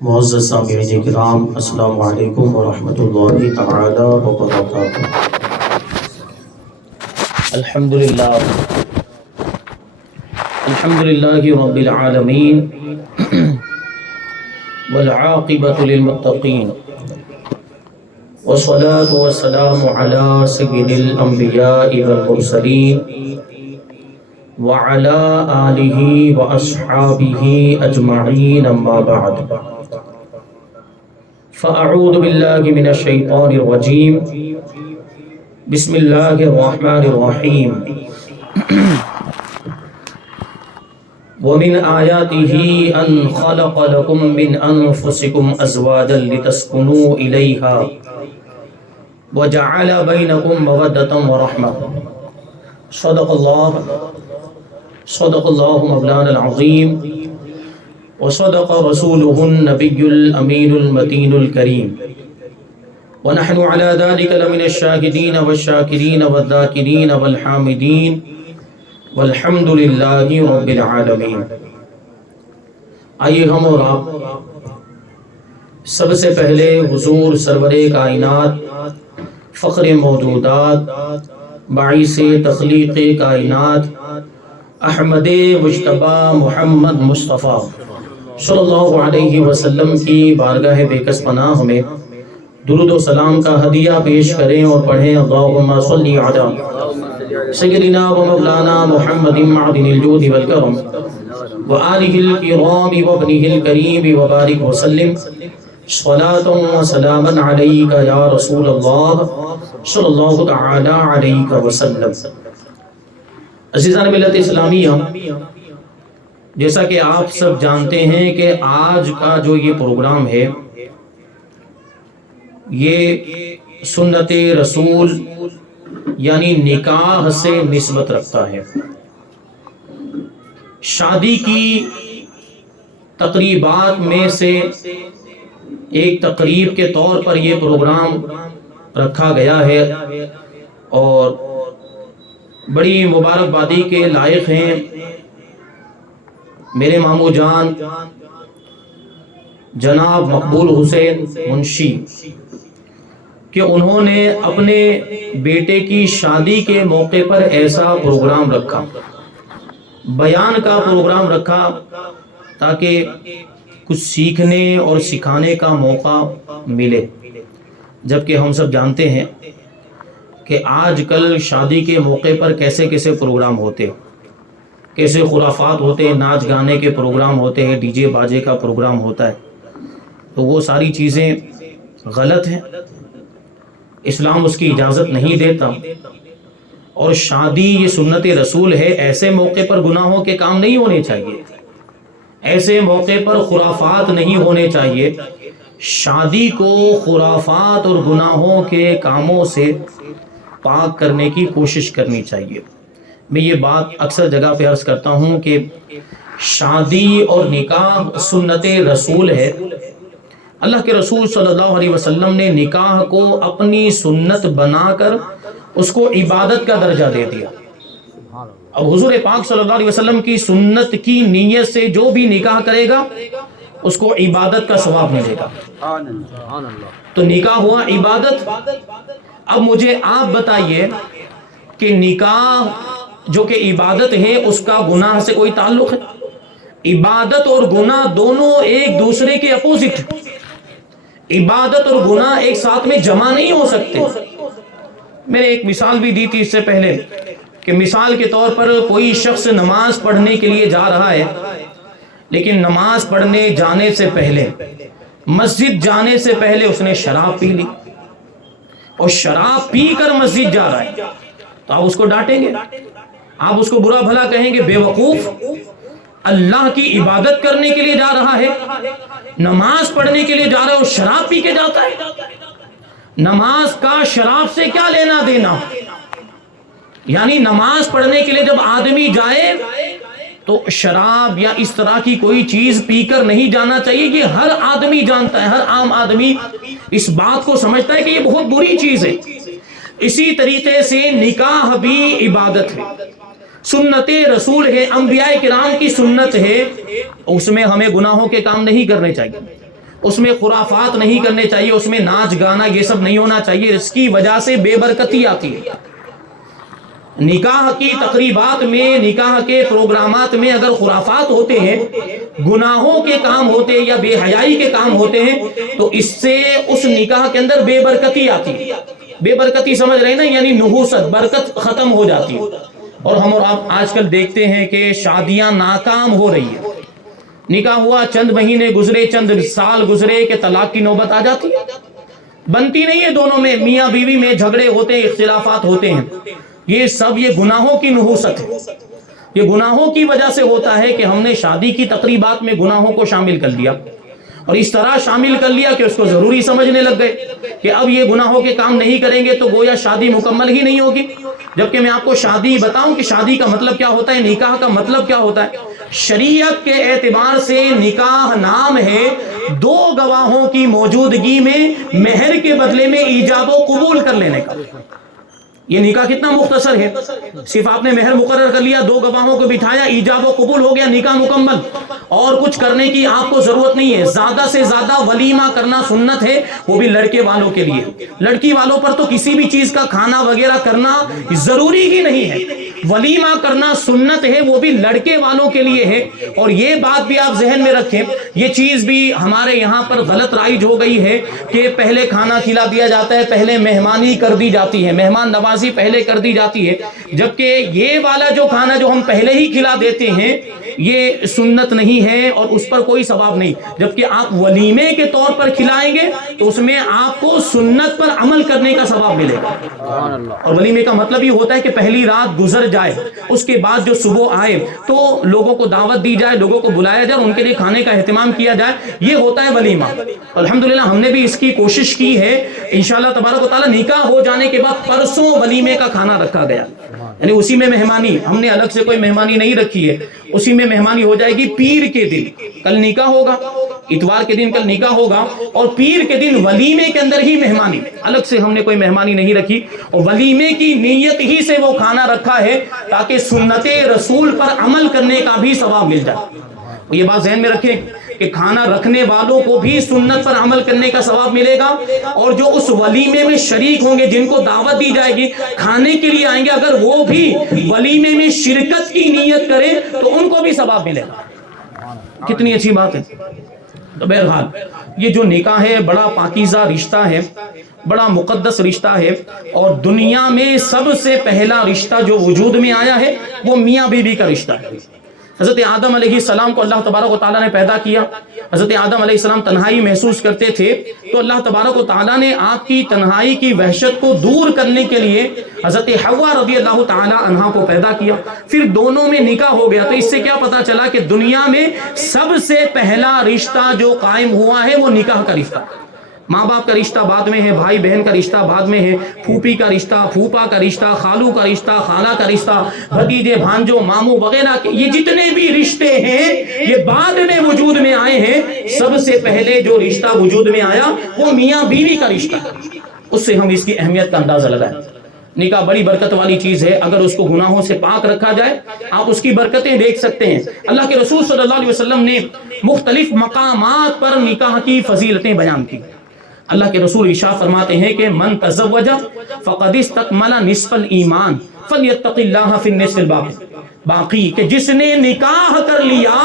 معزز سامعین کرام، السلام علیکم ورحمۃ اللہ تعالی وبرکاتہ۔ الحمدللہ رب العالمین والعاقبۃ للمتقین والصلاة والسلام علی سید الانبیاء والمرسلین وعلی آلہ واصحابہ اجمعین، اما بعد فاعوذ باللہ من الشیطان الرجیم، بسم اللہ الرحمن الرحیم۔ ومن آیاتہ ان خلق لکم من انفسکم ازواجا لتسکنوا الیہا وجعل بینکم مودۃ ورحمۃ۔ صدق اللہ مولانا العظیم وصدق رسولہ النبی الامین المتین الکریم، ونحن على ذلك لمن الشاهدين والشاكرين والذاكرين والحامدين والحمد للہ رب العالمین۔ آئیے ہم اور آپ سب سے پہلے حضور سرور کائنات، فخر موجودات، باعث تخلیق کائنات، احمد مجتبی محمد مصطفیٰ صلی اللہ علیہ وسلم کی بارگاہ بے کس پناہ میں درود و سلام کا ہدیہ پیش کریں اور پڑھیں، اللہم صلی علی سیدنا و مولانا محمد معدن الجود والکرم وآلہ الکرام وابنہ الکریم وبارک وسلم صلاۃ و سلاما علیک یا رسول اللہ صلی اللہ تعالی علیہ وسلم۔ عزیزان ملت اسلامیہ، جیسا کہ آپ سب جانتے ہیں کہ آج کا جو یہ پروگرام ہے یہ سنت رسول یعنی نکاح سے نسبت رکھتا ہے۔ شادی کی تقریبات میں سے ایک تقریب کے طور پر یہ پروگرام رکھا گیا ہے اور بڑی مبارکبادی کے لائق ہیں میرے ماموں جان جناب مقبول حسین منشی کہ انہوں نے اپنے بیٹے کی شادی کے موقع پر ایسا پروگرام رکھا، بیان کا پروگرام رکھا تاکہ کچھ سیکھنے اور سکھانے کا موقع ملے، جبکہ ہم سب جانتے ہیں کہ آج کل شادی کے موقع پر کیسے کیسے پروگرام ہوتے، کیسے خرافات ہوتے ہیں، ناچ گانے کے پروگرام ہوتے ہیں، ڈی جے باجے کا پروگرام ہوتا ہے، تو وہ ساری چیزیں غلط ہیں، اسلام اس کی اجازت نہیں دیتا، اور شادی یہ سنت رسول ہے، ایسے موقع پر گناہوں کے کام نہیں ہونے چاہیے، ایسے موقع پر خرافات نہیں ہونے چاہیے۔ شادی کو خرافات اور گناہوں کے کاموں سے پاک کرنے کی کوشش کرنی چاہیے۔ میں یہ بات اکثر جگہ پہ عرض کرتا ہوں کہ شادی اور نکاح سنت رسول ہے۔ اللہ کے رسول صلی اللہ علیہ وسلم نے نکاح کو اپنی سنت بنا کر اس کو عبادت کا درجہ دے دیا۔ اب حضور پاک صلی اللہ علیہ وسلم کی سنت کی نیت سے جو بھی نکاح کرے گا اس کو عبادت کا ثواب ملے گا۔ تو نکاح ہوا عبادت۔ اب مجھے آپ بتائیے کہ نکاح جو کہ عبادت ہے اس کا گناہ سے کوئی تعلق ہے؟ عبادت اور گناہ دونوں ایک دوسرے کے اپوزٹ، عبادت اور گناہ ایک ساتھ میں جمع نہیں ہو سکتے۔ میں نے ایک مثال بھی دی تھی اس سے پہلے کہ مثال کے طور پر کوئی شخص نماز پڑھنے کے لیے جا رہا ہے، لیکن نماز پڑھنے جانے سے پہلے، مسجد جانے سے پہلے اس نے شراب پی لی، اور شراب پی کر مسجد جا رہا ہے، تو آپ اس کو ڈانٹیں گے، آپ اس کو برا بھلا کہیں گے، بے وقوف، اللہ کی عبادت کرنے کے لیے جا رہا ہے، نماز پڑھنے کے لیے جا رہا ہے اور شراب پی کے جاتا ہے۔ نماز کا شراب سے کیا لینا دینا؟ یعنی نماز پڑھنے کے لیے جب آدمی جائے تو شراب یا اس طرح کی کوئی چیز پی کر نہیں جانا چاہیے۔ یہ ہر آدمی جانتا ہے، ہر عام آدمی اس بات کو سمجھتا ہے کہ یہ بہت بری چیز ہے۔ اسی طریقے سے نکاح بھی عبادت ہے، سنت رسول ہے، انبیاء کرام کی سنت ہے، اس میں ہمیں گناہوں کے کام نہیں کرنے چاہیے۔ اس میں خرافات نہیں کرنے چاہیے، اس میں ناچ گانا یہ سب نہیں ہونا چاہیے، اس کی وجہ سے بے برکتی آتی ہے۔ نکاح کی تقریبات میں، نکاح کے پروگرامات میں اگر خرافات ہوتے ہیں، گناہوں کے کام ہوتے ہیں یا بے حیائی کے کام ہوتے ہیں، تو اس سے اس نکاح کے اندر بے برکتی آتی ہے۔ بے برکتی سمجھ رہے نا، یعنی نحوست، برکت ختم ہو جاتی ہے۔ اور ہم اور آپ آج کل دیکھتے ہیں کہ شادیاں ناکام ہو رہی ہیں، نکاح ہوا، چند مہینے گزرے، چند سال گزرے کہ طلاق کی نوبت آ جاتی ہے، بنتی نہیں ہے، دونوں میں میاں بیوی میں جھگڑے ہوتے ہیں، اختلافات ہوتے ہیں۔ یہ سب یہ گناہوں کی نحوست ہے، یہ گناہوں کی وجہ سے ہوتا ہے کہ ہم نے شادی کی تقریبات میں گناہوں کو شامل کر لیا، اور اس طرح شامل کر لیا کہ اس کو ضروری سمجھنے لگ گئے کہ اب یہ گناہوں کے کام نہیں کریں گے تو گویا شادی مکمل ہی نہیں ہوگی۔ جبکہ میں آپ کو شادی بتاؤں کہ شادی کا مطلب کیا ہوتا ہے، نکاح کا مطلب کیا ہوتا ہے۔ شریعت کے اعتبار سے نکاح نام ہے دو گواہوں کی موجودگی میں مہر کے بدلے میں ایجاب و قبول کر لینے کا۔ یہ نکاح کتنا مختصر ہے، صرف آپ نے مہر مقرر کر لیا، دو گواہوں کو بٹھایا، ایجاب و قبول ہو گیا، نکاح مکمل، اور کچھ کرنے کی آپ کو ضرورت نہیں ہے۔ زیادہ سے زیادہ ولیمہ کرنا سنت ہے، وہ بھی لڑکے والوں کے لیے۔ لڑکی والوں پر تو کسی بھی چیز کا کھانا وغیرہ کرنا ضروری ہی نہیں ہے، ولیمہ کرنا سنت ہے، وہ بھی لڑکے والوں کے لیے ہے۔ اور یہ بات بھی آپ ذہن میں رکھیں، یہ چیز بھی ہمارے یہاں پر غلط رائج ہو گئی ہے کہ پہلے کھانا کھلا دیا جاتا ہے، پہلے مہمانی کر دی جاتی ہے، مہمان نوازی پہلے کر دی جاتی ہے، جبکہ یہ والا جو کھانا جو ہم پہلے ہی کھلا دیتے ہیں یہ سنت نہیں ہے اور اس پر کوئی ثواب نہیں۔ جبکہ آپ ولیمے کے طور پر کھلائیں گے تو اس میں آپ کو سنت پر عمل کرنے کا ثواب ملے گا۔ اور ولیمے کا مطلب یہ ہوتا ہے کہ پہلی رات گزر جائے، اس کے بعد جو صبح آئے تو لوگوں کو دعوت دی جائے، لوگوں کو بلایا جائے، ان کے لیے کھانے کا اہتمام کیا جائے، یہ ہوتا ہے ولیمہ۔ الحمدللہ ہم نے بھی اس کی کوشش کی ہے، انشاءاللہ تبارک و تعالی نکاح ہو جانے کے بعد پرسوں ولیمے کا کھانا رکھا گیا، یعنی اسی میں مہمانی، ہم نے الگ سے کوئی مہمانی نہیں رکھی ہے، اسی میں مہمانی ہو جائے گی۔ پیر کے دن کل نکاح ہوگا، اتوار کے دن کل نکاح ہوگا، اور پیر کے دن ولیمے کے اندر ہی مہمانی، الگ سے ہم نے کوئی مہمانی نہیں رکھی، اور ولیمے کی نیت ہی سے وہ کھانا رکھا ہے تاکہ سنت رسول پر عمل کرنے کا بھی ثواب مل جائے۔ یہ بات ذہن میں رکھیں کہ کھانا رکھنے والوں کو بھی سنت پر عمل کرنے کا ثواب ملے گا، اور جو اس ولیمے میں شریک ہوں گے، جن کو دعوت دی جائے گی، کھانے کے لیے آئیں گے، اگر وہ بھی ولیمے میں شرکت کی نیت کریں تو ان کو بھی ثواب ملے گا۔ کتنی اچھی بات ہے۔ تو بہرحال یہ جو نکاح ہے بڑا پاکیزہ رشتہ ہے، بڑا مقدس رشتہ ہے، اور دنیا میں سب سے پہلا رشتہ جو وجود میں آیا ہے وہ میاں بیوی کا رشتہ ہے۔ حضرت آدم علیہ السلام کو اللہ تبارک و تعالیٰ نے پیدا کیا۔ حضرت آدم علیہ السلام تنہائی محسوس کرتے تھے، تو اللہ تبارک و تعالیٰ نے آپ کی تنہائی کی وحشت کو دور کرنے کے لیے حضرت حوا رضی اللہ تعالیٰ عنہا کو پیدا کیا، پھر دونوں میں نکاح ہو گیا۔ تو اس سے کیا پتا چلا کہ دنیا میں سب سے پہلا رشتہ جو قائم ہوا ہے وہ نکاح کا رشتہ۔ ماں باپ کا رشتہ بعد میں ہے، بھائی بہن کا رشتہ بعد میں ہے، پھوپھی کا رشتہ، پھوپا کا رشتہ، خالو کا رشتہ، خالہ کا رشتہ، بھتیجے بھانجوں ماموں وغیرہ کے یہ جتنے بھی رشتے ہیں یہ بعد میں وجود میں آئے ہیں۔ سب سے پہلے جو رشتہ وجود میں آیا وہ میاں بیوی کا رشتہ ہے۔ اس سے ہم اس کی اہمیت کا اندازہ لگائیں۔ نکاح بڑی برکت والی چیز ہے، اگر اس کو گناہوں سے پاک رکھا جائے آپ اس کی برکتیں دیکھ سکتے ہیں۔ اللہ کے رسول صلی اللہ علیہ وسلم نے مختلف مقامات پر نکاح کی فضیلتیں بیان کی۔ اللہ کے رسول ارشاد فرماتے ہیں کہ من تزوج فقد استکمل نصف الایمان فلیتق اللہ فی النصف الباقی، کہ جس نے نکاح کر لیا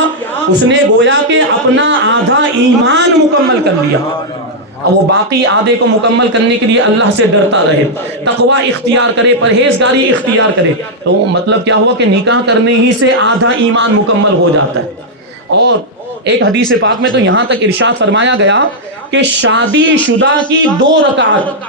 اس نے گویا کہ اپنا آدھا ایمان مکمل کر لیا، اور وہ باقی آدھے کو مکمل کرنے کے لیے اللہ سے ڈرتا رہے، تقوی اختیار کرے، پرہیزگاری اختیار کرے۔ تو مطلب کیا ہوا کہ نکاح کرنے ہی سے آدھا ایمان مکمل ہو جاتا ہے۔ اور ایک حدیث پاک میں تو یہاں تک ارشاد فرمایا گیا کہ شادی شدہ کی 2 رکعت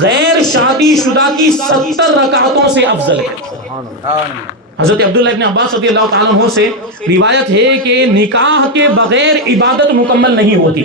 غیر شادی شدہ کی 70 رکعتوں سے افضل ہے۔ حضرت عبداللہ ابن عباس رضی اللہ تعالیٰ عنہ سے روایت ہے کہ نکاح کے بغیر عبادت مکمل نہیں ہوتی،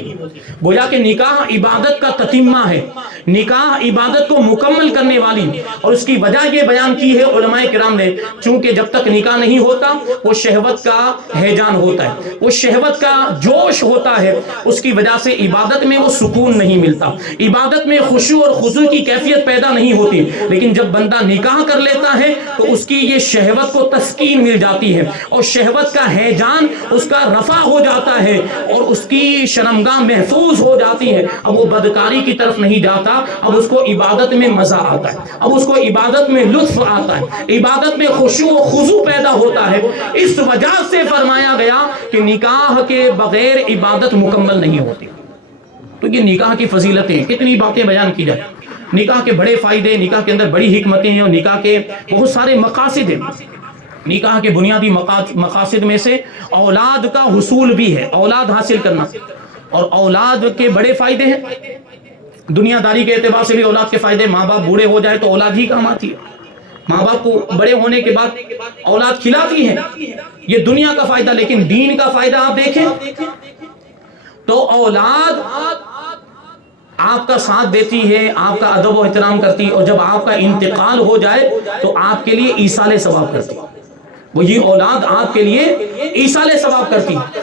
گویا کہ نکاح عبادت کا تتمہ ہے، نکاح عبادت کو مکمل کرنے والی، اور اس کی وجہ یہ بیان کی ہے علماء کرام نے، چونکہ جب تک نکاح نہیں ہوتا وہ شہوت کا ہیجان ہوتا ہے، وہ شہوت کا جوش ہوتا ہے، اس کی وجہ سے عبادت میں وہ سکون نہیں ملتا، عبادت میں خشوع اور خضوع کی کیفیت پیدا نہیں ہوتی۔ لیکن جب بندہ نکاح کر لیتا ہے تو اس کی یہ شہوت کو تسکین مل جاتی ہے اور شہوت کا ہیجان اس کا رفع ہو جاتا ہے اور اس کی شرمگاہ محفوظ ہو جاتی ہے. اب وہ بدکاری کی طرف نہیں جاتا, اب اس کو عبادت میں مزہ آتا ہے, اب اس کو عبادت میں لطف آتا ہے, عبادت میں خشوع و خضوع پیدا ہوتا ہے. اس وجہ سے فرمایا گیا کہ نکاح کے بغیر عبادت مکمل نہیں ہوتی. تو یہ نکاح کی فضیلتیں, کتنی باتیں بیان کی جائیں. نکاح کے بڑے فائدے, نکاح کے اندر بڑی حکمتیں ہیں اور نکاح کے بہت سارے مقاصد ہیں. نکاح کے بنیادی مقاصد میں سے اولاد کا حصول بھی ہے, اولاد حاصل کرنا, اور اولاد کے بڑے فائدے ہیں. دنیا داری کے اعتبار سے بھی اولاد کے فائدے, ماں باپ بوڑھے ہو جائے تو اولاد ہی کام آتی ہے, ماں باپ کو بڑے ہونے کے بعد اولاد کھلاتی ہے, یہ دنیا کا فائدہ. لیکن دین کا فائدہ آپ دیکھیں تو اولاد آپ کا ساتھ دیتی ہے, آپ کا ادب و احترام کرتی ہے, اور جب آپ کا انتقال ہو جائے تو آپ کے لیے ایصال ثواب کرتی ہے. وہی اولاد آپ کے لیے ایصال ثواب کرتی ہے.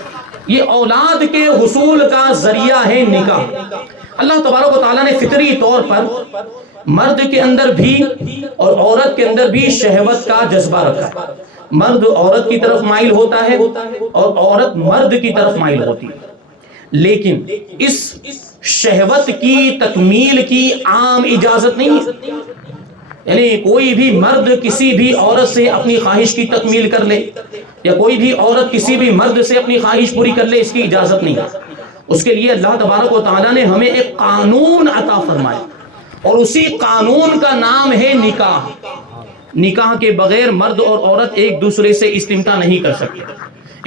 یہ اولاد کے حصول کا ذریعہ ہے نکاح. اللہ تبارک و تعالیٰ نے فطری طور پر مرد کے اندر بھی اور عورت کے اندر بھی شہوت کا جذبہ رکھا ہے. مرد عورت کی طرف مائل ہوتا ہے اور عورت مرد کی طرف مائل ہوتی ہے. لیکن اس شہوت کی تکمیل کی عام اجازت نہیں ہے. یعنی کوئی بھی مرد کسی بھی عورت سے اپنی خواہش کی تکمیل کر لے, یا کوئی بھی عورت کسی بھی مرد سے اپنی خواہش پوری کر لے, اس کی اجازت نہیں ہے. اس کے لیے اللہ تبارک و تعالیٰ نے ہمیں ایک قانون عطا فرمایا, اور اسی قانون کا نام ہے نکاح. نکاح کے بغیر مرد اور عورت ایک دوسرے سے استمتاع نہیں کر سکتے,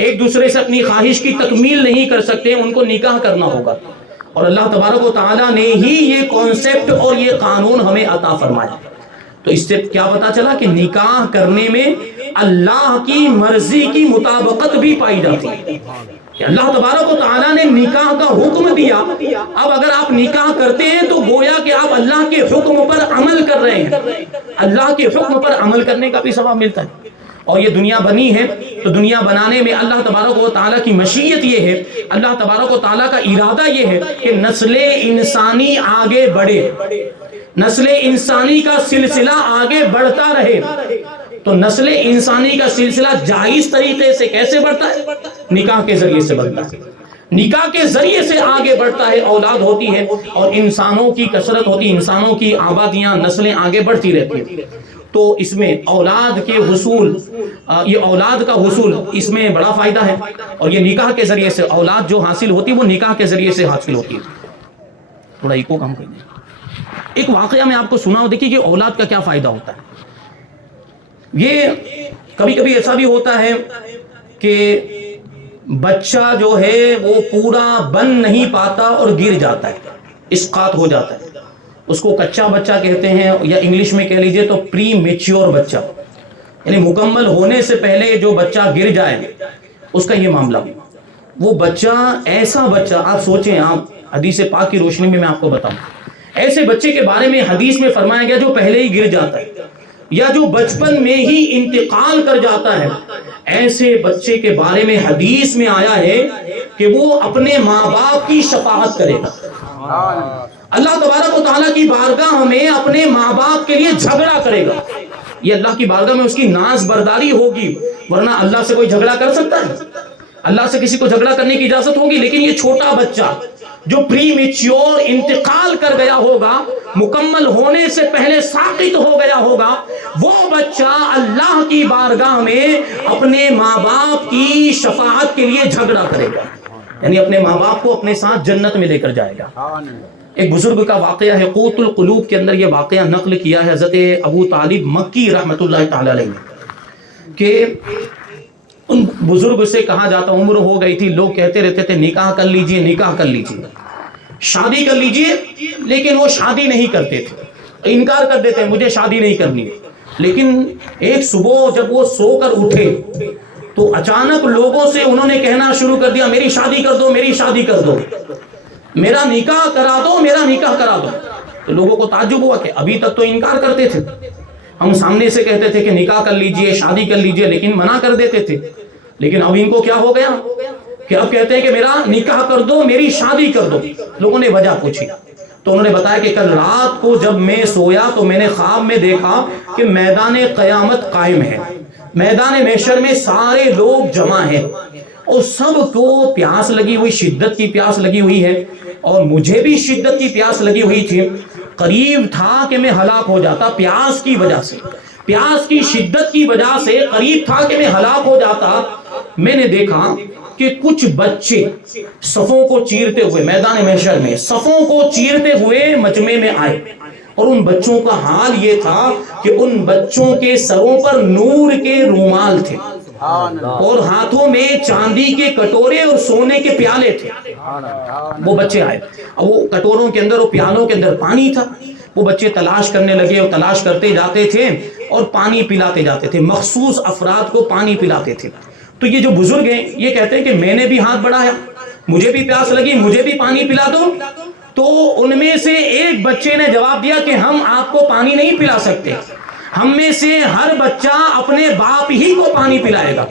ایک دوسرے سے اپنی خواہش کی تکمیل نہیں کر سکتے, ان کو نکاح کرنا ہوگا. اور اللہ تبارک و تعالیٰ نے ہی یہ کانسیپٹ اور یہ قانون ہمیں عطا فرمایا. تو اس سے کیا پتا چلا کہ نکاح کرنے میں اللہ کی مرضی کی مطابقت بھی پائی جاتی ہے. کہ اللہ تبارک و تعالیٰ نے نکاح کا حکم دیا, اب اگر آپ نکاح کرتے ہیں تو گویا کہ آپ اللہ کے حکم پر عمل کر رہے ہیں. اللہ کے حکم پر عمل کرنے کا بھی ثواب ملتا ہے. اور یہ دنیا بنی ہے تو دنیا بنانے میں اللہ تبارک و تعالیٰ کی مشیت یہ ہے, اللہ تبارک و تعالیٰ کا ارادہ یہ ہے کہ نسل انسانی آگے بڑھے, نسل انسانی کا سلسلہ آگے بڑھتا رہے. تو نسل انسانی کا سلسلہ جائز طریقے سے کیسے بڑھتا ہے؟ نکاح کے ذریعے سے بڑھتا ہے. نکاح کے ذریعے سے آگے بڑھتا ہے, اولاد ہوتی ہے اور انسانوں کی کثرت ہوتی ہے, انسانوں کی آبادیاں, نسلیں آگے بڑھتی رہتی ہیں. تو اس میں اولاد کے حصول, یہ اولاد کا حصول اس میں بڑا فائدہ ہے, اور یہ نکاح کے ذریعے سے اولاد جو حاصل ہوتی ہے وہ نکاح کے ذریعے سے حاصل ہوتی ہے. تھوڑا ایکو کام کریں. ایک واقعہ میں آپ کو سنا ہو, دیکھیے کہ اولاد کا کیا فائدہ ہوتا ہے. یہ کبھی کبھی ایسا بھی ہوتا ہے کہ بچہ جو ہے وہ پورا بن نہیں پاتا اور گر جاتا ہے, اسقاط ہو جاتا ہے. اس کو کچا بچہ کہتے ہیں, یا انگلش میں کہہ لیجئے تو پری میچیور بچہ, یعنی مکمل ہونے سے پہلے جو بچہ گر جائے اس کا یہ معاملہ. وہ بچہ ایسا بچہ, آپ سوچیں, آپ حدیث پاک کی روشنی میں آپ کو بتاؤں, ایسے بچے کے بارے میں حدیث میں فرمایا گیا جو پہلے ہی گر جاتا ہے یا جو بچپن میں ہی انتقال کر جاتا ہے. ایسے بچے کے بارے میں حدیث میں آیا ہے کہ وہ اپنے ماں باپ کی شفاعت کرے گا. اللہ تبارک و تعالیٰ کی بارگاہ میں اپنے ماں باپ کے لیے جھگڑا کرے گا. یہ اللہ کی بارگاہ میں اس کی ناز برداری ہوگی, ورنہ اللہ سے کوئی جھگڑا کر سکتا ہے؟ اللہ سے کسی کو جھگڑا کرنے کی اجازت ہوگی؟ لیکن یہ چھوٹا بچہ جو پری میچیور انتقال کر گیا ہوگا, مکمل ہونے سے پہلے ساقط ہو گیا ہوگا, وہ بچہ اللہ کی بارگاہ میں اپنے ماں باپ کی شفاعت کے لیے جھگڑا کرے گا, یعنی اپنے ماں باپ کو اپنے ساتھ جنت میں لے کر جائے گا. ایک بزرگ کا واقعہ ہے, قوت القلوب کے اندر یہ واقعہ نقل کیا ہے حضرت ابو طالب مکی رحمۃ اللہ تعالی علیہ نے, کہ ان بزرگ سے کہا جاتا, عمر ہو گئی تھی, لوگ کہتے رہتے تھے نکاح کر لیجئے, نکاح کر لیجئے, شادی کر لیجئے, لیکن وہ شادی نہیں کرتے تھے, انکار کر دیتے ہیں مجھے شادی نہیں کرنی. لیکن ایک صبح جب وہ سو کر اٹھے تو اچانک لوگوں سے انہوں نے کہنا شروع کر دیا, میری شادی کر دو, میری شادی کر دو, میرا نکاح کرا دو, میرا نکاح کرا دو. تو لوگوں کو تعجب ہوا کہ ابھی تک تو انکار کرتے تھے, ہم سامنے سے کہتے تھے کہ نکاح کر لیجئے, شادی کر لیجئے, لیکن منع کر دیتے تھے. لیکن اب ان کو کیا ہو گیا کہ اب کہتے ہیں کہ میرا نکاح کر دو, میری شادی کر دو. لوگوں نے وجہ پوچھی تو انہوں نے بتایا کہ کل رات کو جب میں سویا تو میں نے خواب میں دیکھا کہ میدان قیامت قائم ہے, میدان محشر میں سارے لوگ جمع ہیں اور سب کو پیاس لگی ہوئی، شدت کی پیاس لگی ہوئی ہے، اور مجھے بھی شدت کی پیاس لگی ہوئی تھی. قریب تھا کہ میں ہلاک ہو جاتا پیاس کی وجہ سے، پیاس کی شدت کی وجہ سے قریب تھا کہ میں ہلاک ہو جاتا. میں نے دیکھا کہ کچھ بچے صفوں کو چیرتے ہوئے میدان محشر میں صفوں کو چیرتے ہوئے مجمع میں آئے، اور ان بچوں کا حال یہ تھا کہ ان بچوں کے سروں پر نور کے رومال تھے اور ہاتھوں میں چاندی کے کٹورے اور سونے کے پیالے تھے. وہ بچے آئے اور وہ کٹوروں کے اندر اور پیالوں کے اندر پانی تھا. وہ بچے تلاش کرنے لگے اور تلاش کرتے جاتے تھے اور پانی پلاتے جاتے تھے، مخصوص افراد کو پانی پلاتے تھے. تو یہ جو بزرگ ہیں یہ کہتے ہیں کہ میں نے بھی ہاتھ بڑھایا، مجھے بھی پیاس لگی، مجھے بھی پانی پلا دو. تو ان میں سے ایک بچے نے جواب دیا کہ ہم آپ کو پانی نہیں پلا سکتے، ہم میں سے ہر بچہ اپنے باپ ہی کو پانی پلائے گا.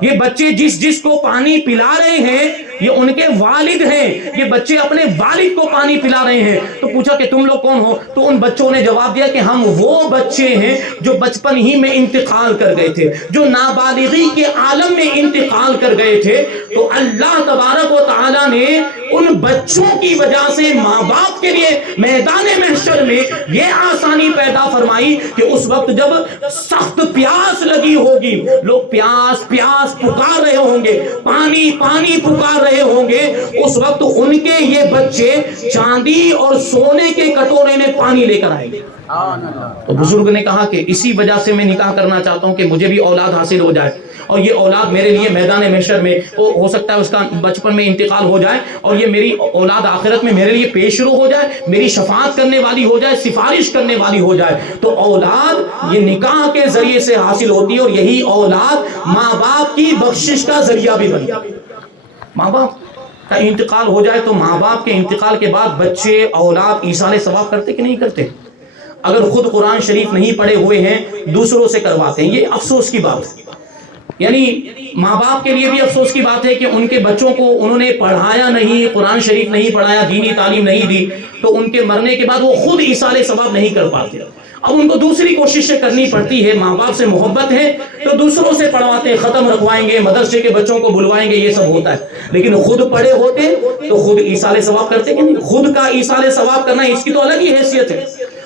یہ بچے جس کو پانی پلا رہے ہیں یہ ان کے والد ہیں، یہ بچے اپنے والد کو پانی پلا رہے ہیں. تو پوچھا کہ تم لوگ کون ہو؟ تو ان بچوں نے جواب دیا کہ ہم وہ بچے ہیں جو بچپن ہی میں انتقال کر گئے تھے، جو نابالغی کے عالم میں انتقال کر گئے تھے. تو اللہ تبارک و تعالیٰ نے ان بچوں کی وجہ سے ماں باپ کے لیے میدان محشر میں یہ آسانی پیدا فرمائی کہ اس وقت جب سخت پیاس لگی ہوگی، لوگ پیاس پیاس پکار رہے ہوں گے، پانی پانی پکار رہے ہوں گے، اس وقت ان کے یہ بچے چاندی اور سونے کے کٹورے میں پانی لے کر آئیں گے. تو بزرگ نے کہا کہ اسی وجہ سے میں نکاح کرنا چاہتا ہوں کہ مجھے بھی اولاد حاصل ہو جائے، اور یہ اولاد میرے لیے میدان محشر میں ہو سکتا ہے اس کا بچپن میں انتقال ہو جائے، اور یہ میری اولاد آخرت میں میرے لیے پیش رو ہو جائے، میری شفاعت کرنے والی ہو جائے، سفارش کرنے والی ہو جائے. تو اولاد یہ نکاح کے ذریعے سے حاصل ہوتی ہے، اور یہی اولاد ماں باپ کی بخشش کا ذریعہ بھی بنتی ہے. ماں باپ کا انتقال ہو جائے تو ماں باپ کے انتقال کے بعد بچے اولاد ایصال ثواب کرتے کہ نہیں کرتے؟ اگر خود قرآن شریف نہیں پڑھے ہوئے ہیں دوسروں سے کرواتے ہیں. یہ افسوس کی بات ہے، یعنی ماں باپ کے لیے بھی افسوس کی بات ہے کہ ان کے بچوں کو انہوں نے پڑھایا نہیں، قرآن شریف نہیں پڑھایا، دینی تعلیم نہیں دی، تو ان کے مرنے کے بعد وہ خود ایصال ثواب نہیں کر پاتے. اب ان کو دوسری کوششیں کرنی پڑتی ہے. ماں باپ سے محبت ہے تو دوسروں سے پڑھواتے ہیں، ختم رکھوائیں گے، مدرسے کے بچوں کو بلوائیں گے، یہ سب ہوتا ہے. لیکن خود پڑھے ہوتے تو خود ایصال ثواب کرتے کہ نہیں؟ خود کا ایصال ثواب کرنا اس کی تو الگ ہی حیثیت ہے،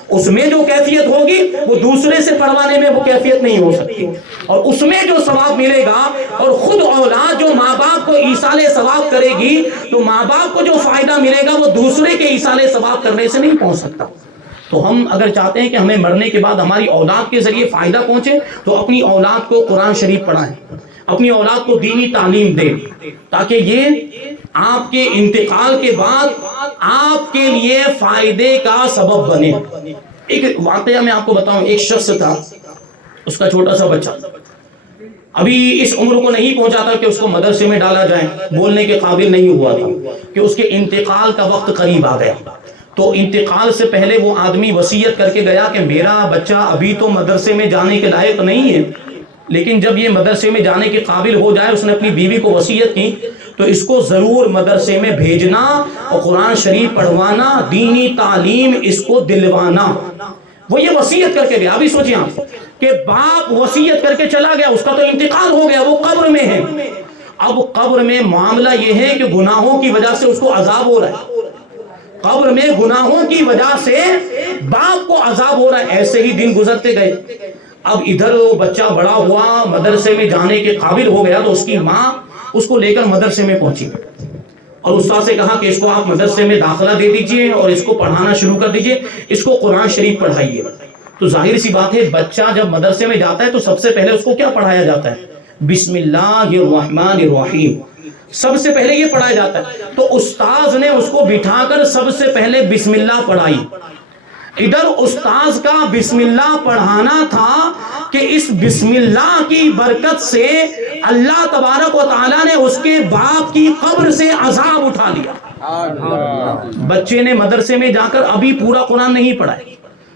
اس میں جو کیفیت ہوگی وہ دوسرے سے پڑھوانے میں وہ کیفیت نہیں ہو سکتی. اور اس میں جو ثواب ملے گا، اور خود اولاد جو ماں باپ کو ایصال ثواب کرے گی تو ماں باپ کو جو فائدہ ملے گا وہ دوسرے کے ایصال ثواب کرنے سے نہیں پہنچ سکتا. تو ہم اگر چاہتے ہیں کہ ہمیں مرنے کے بعد ہماری اولاد کے ذریعے فائدہ پہنچے تو اپنی اولاد کو قرآن شریف پڑھائیں، اپنی اولاد کو دینی تعلیم دیں، تاکہ یہ آپ کے انتقال کے بعد آپ کے لیے فائدے کا سبب بنے. ایک واقعہ میں آپ کو بتاؤں. ایک شخص تھا، اس کا چھوٹا سا بچہ ابھی اس عمر کو نہیں پہنچا تھا کہ اس کو مدرسے میں ڈالا جائے، بولنے کے قابل نہیں ہوا تھا کہ اس کے انتقال کا وقت قریب آ گیا. تو انتقال سے پہلے وہ آدمی وصیت کر کے گیا کہ میرا بچہ ابھی تو مدرسے میں جانے کے لائق نہیں ہے، لیکن جب یہ مدرسے میں جانے کے قابل ہو جائے، اس نے اپنی بیوی کو وصیت کی تو اس کو ضرور مدرسے میں بھیجنا اور قرآن شریف پڑھوانا، دینی تعلیم اس کو دلوانا. وہ یہ وصیت کر کے گیا. ابھی سوچیں آپ کہ باپ وصیت کر کے چلا گیا، اس کا تو انتقال ہو گیا، وہ قبر میں ہے. اب قبر میں معاملہ یہ ہے کہ گناہوں کی وجہ سے اس کو عذاب ہو رہا ہے، قبر میں گناہوں کی وجہ سے باپ کو عذاب ہو رہا ہے. ایسے ہی دن گزرتے گئے. اب ادھر وہ بچہ بڑا ہوا، مدرسے میں جانے کے قابل ہو گیا، تو اس کی ماں اس کو لے کر مدرسے میں پہنچی اور استاد سے کہا کہ اس کو آپ مدرسے میں داخلہ دے دیجئے اور اس کو پڑھانا شروع کر دیجئے، اس کو قرآن شریف پڑھائیے. تو ظاہر سی بات ہے بچہ جب مدرسے میں جاتا ہے تو سب سے پہلے اس کو کیا پڑھایا جاتا ہے؟ بسم اللہ الرحمن الرحیم، سب سے پہلے یہ پڑھایا جاتا ہے. تو استاذ نے اس کو بٹھا کر سب سے پہلے بسم اللہ پڑھائی. ادھر استاذ کا بسم اللہ پڑھانا تھا کہ اس بسم اللہ کی برکت سے اللہ تبارک و تعالیٰ نے اس کے باپ کی قبر سے عذاب اٹھا لیا. بچے نے مدرسے میں جا کر ابھی پورا قرآن نہیں پڑھا ہے،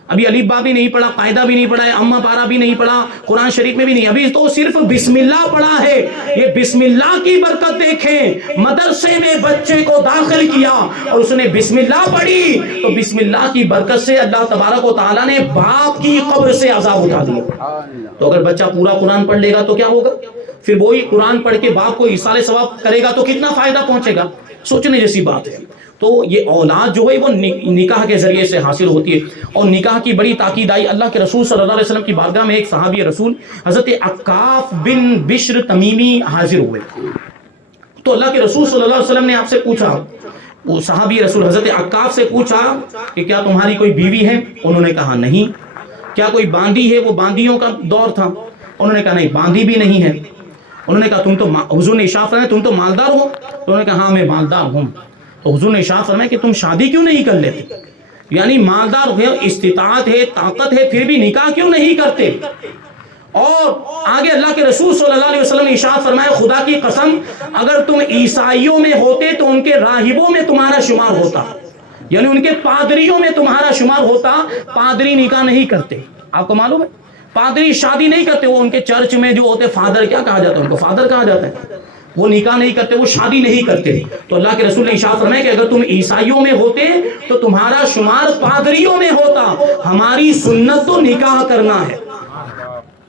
ابھی الف با بھی نہیں پڑھا, قاعدہ بھی نہیں پڑھا ہے, اما پارا بھی نہیں پڑھا, قرآن شریف میں بھی نہیں, ابھی تو صرف بسم اللہ پڑھا ہے. یہ بسم اللہ کی برکت دیکھیں, مدرسے میں بچے کو داخل کیا اور اس نے بسم اللہ پڑھی, تو بسم اللہ کی برکت سے اللہ تبارک و تعالیٰ نے باپ کی قبر سے عذاب اٹھا دیا. تو اگر بچہ پورا قرآن پڑھ لے گا تو کیا ہوگا؟ پھر وہی قرآن پڑھ کے باپ کو ایصال ثواب کرے گا تو کتنا فائدہ پہنچے گا. سوچنے جیسی بات ہے. تو یہ اولاد جو ہے وہ نکاح کے ذریعے سے حاصل ہوتی ہے. اور نکاح کی بڑی تاکید آئی. اللہ کے رسول صلی اللہ علیہ وسلم کی بارگاہ میں ایک صحابی رسول حضرت عکاف بن بشر تمیمی حاضر ہوئے. تو اللہ کے رسول صلی اللہ علیہ وسلم نے آپ سے پوچھا, وہ صحابی رسول حضرت عکاف سے پوچھا کہ کیا تمہاری کوئی بیوی ہے؟ انہوں نے کہا نہیں. کیا کوئی باندی ہے؟ وہ باندیوں کا دور تھا. انہوں نے کہا نہیں, باندی بھی نہیں ہے. انہوں نے کہا تم تو, حضور نے ارشاد فرمایا تم تو مالدار ہو؟ انہوں نے کہا ہاں میں مالدار ہوں. تو حضور نے ارشاد فرمایا کہ تم شادی کیوں نہیں کر لیتے؟ یعنی مالدار ہو, استطاعت ہے, طاقت ہے, پھر بھی نکاح کیوں نہیں کرتے؟ اور آگے اللہ کے رسول صلی اللہ علیہ وسلم نے ارشاد فرمایا خدا کی قسم اگر تم عیسائیوں میں ہوتے تو ان کے راہبوں میں تمہارا شمار ہوتا, یعنی ان کے پادریوں میں تمہارا شمار ہوتا. پادری نکاح نہیں کرتے, آپ کو معلوم ہے پادری شادی نہیں کرتے. وہ ان کے چرچ میں جو ہوتے فادر, کیا کہا جاتا ہے ان کو؟ فادر کہا جاتا ہے. وہ نکاح نہیں کرتے, وہ شادی نہیں کرتے. تو اللہ کے رسول نے ارشاد فرمایا کہ اگر تم عیسائیوں میں ہوتے تو تمہارا شمار پادریوں میں ہوتا. ہماری سنت تو نکاح کرنا ہے,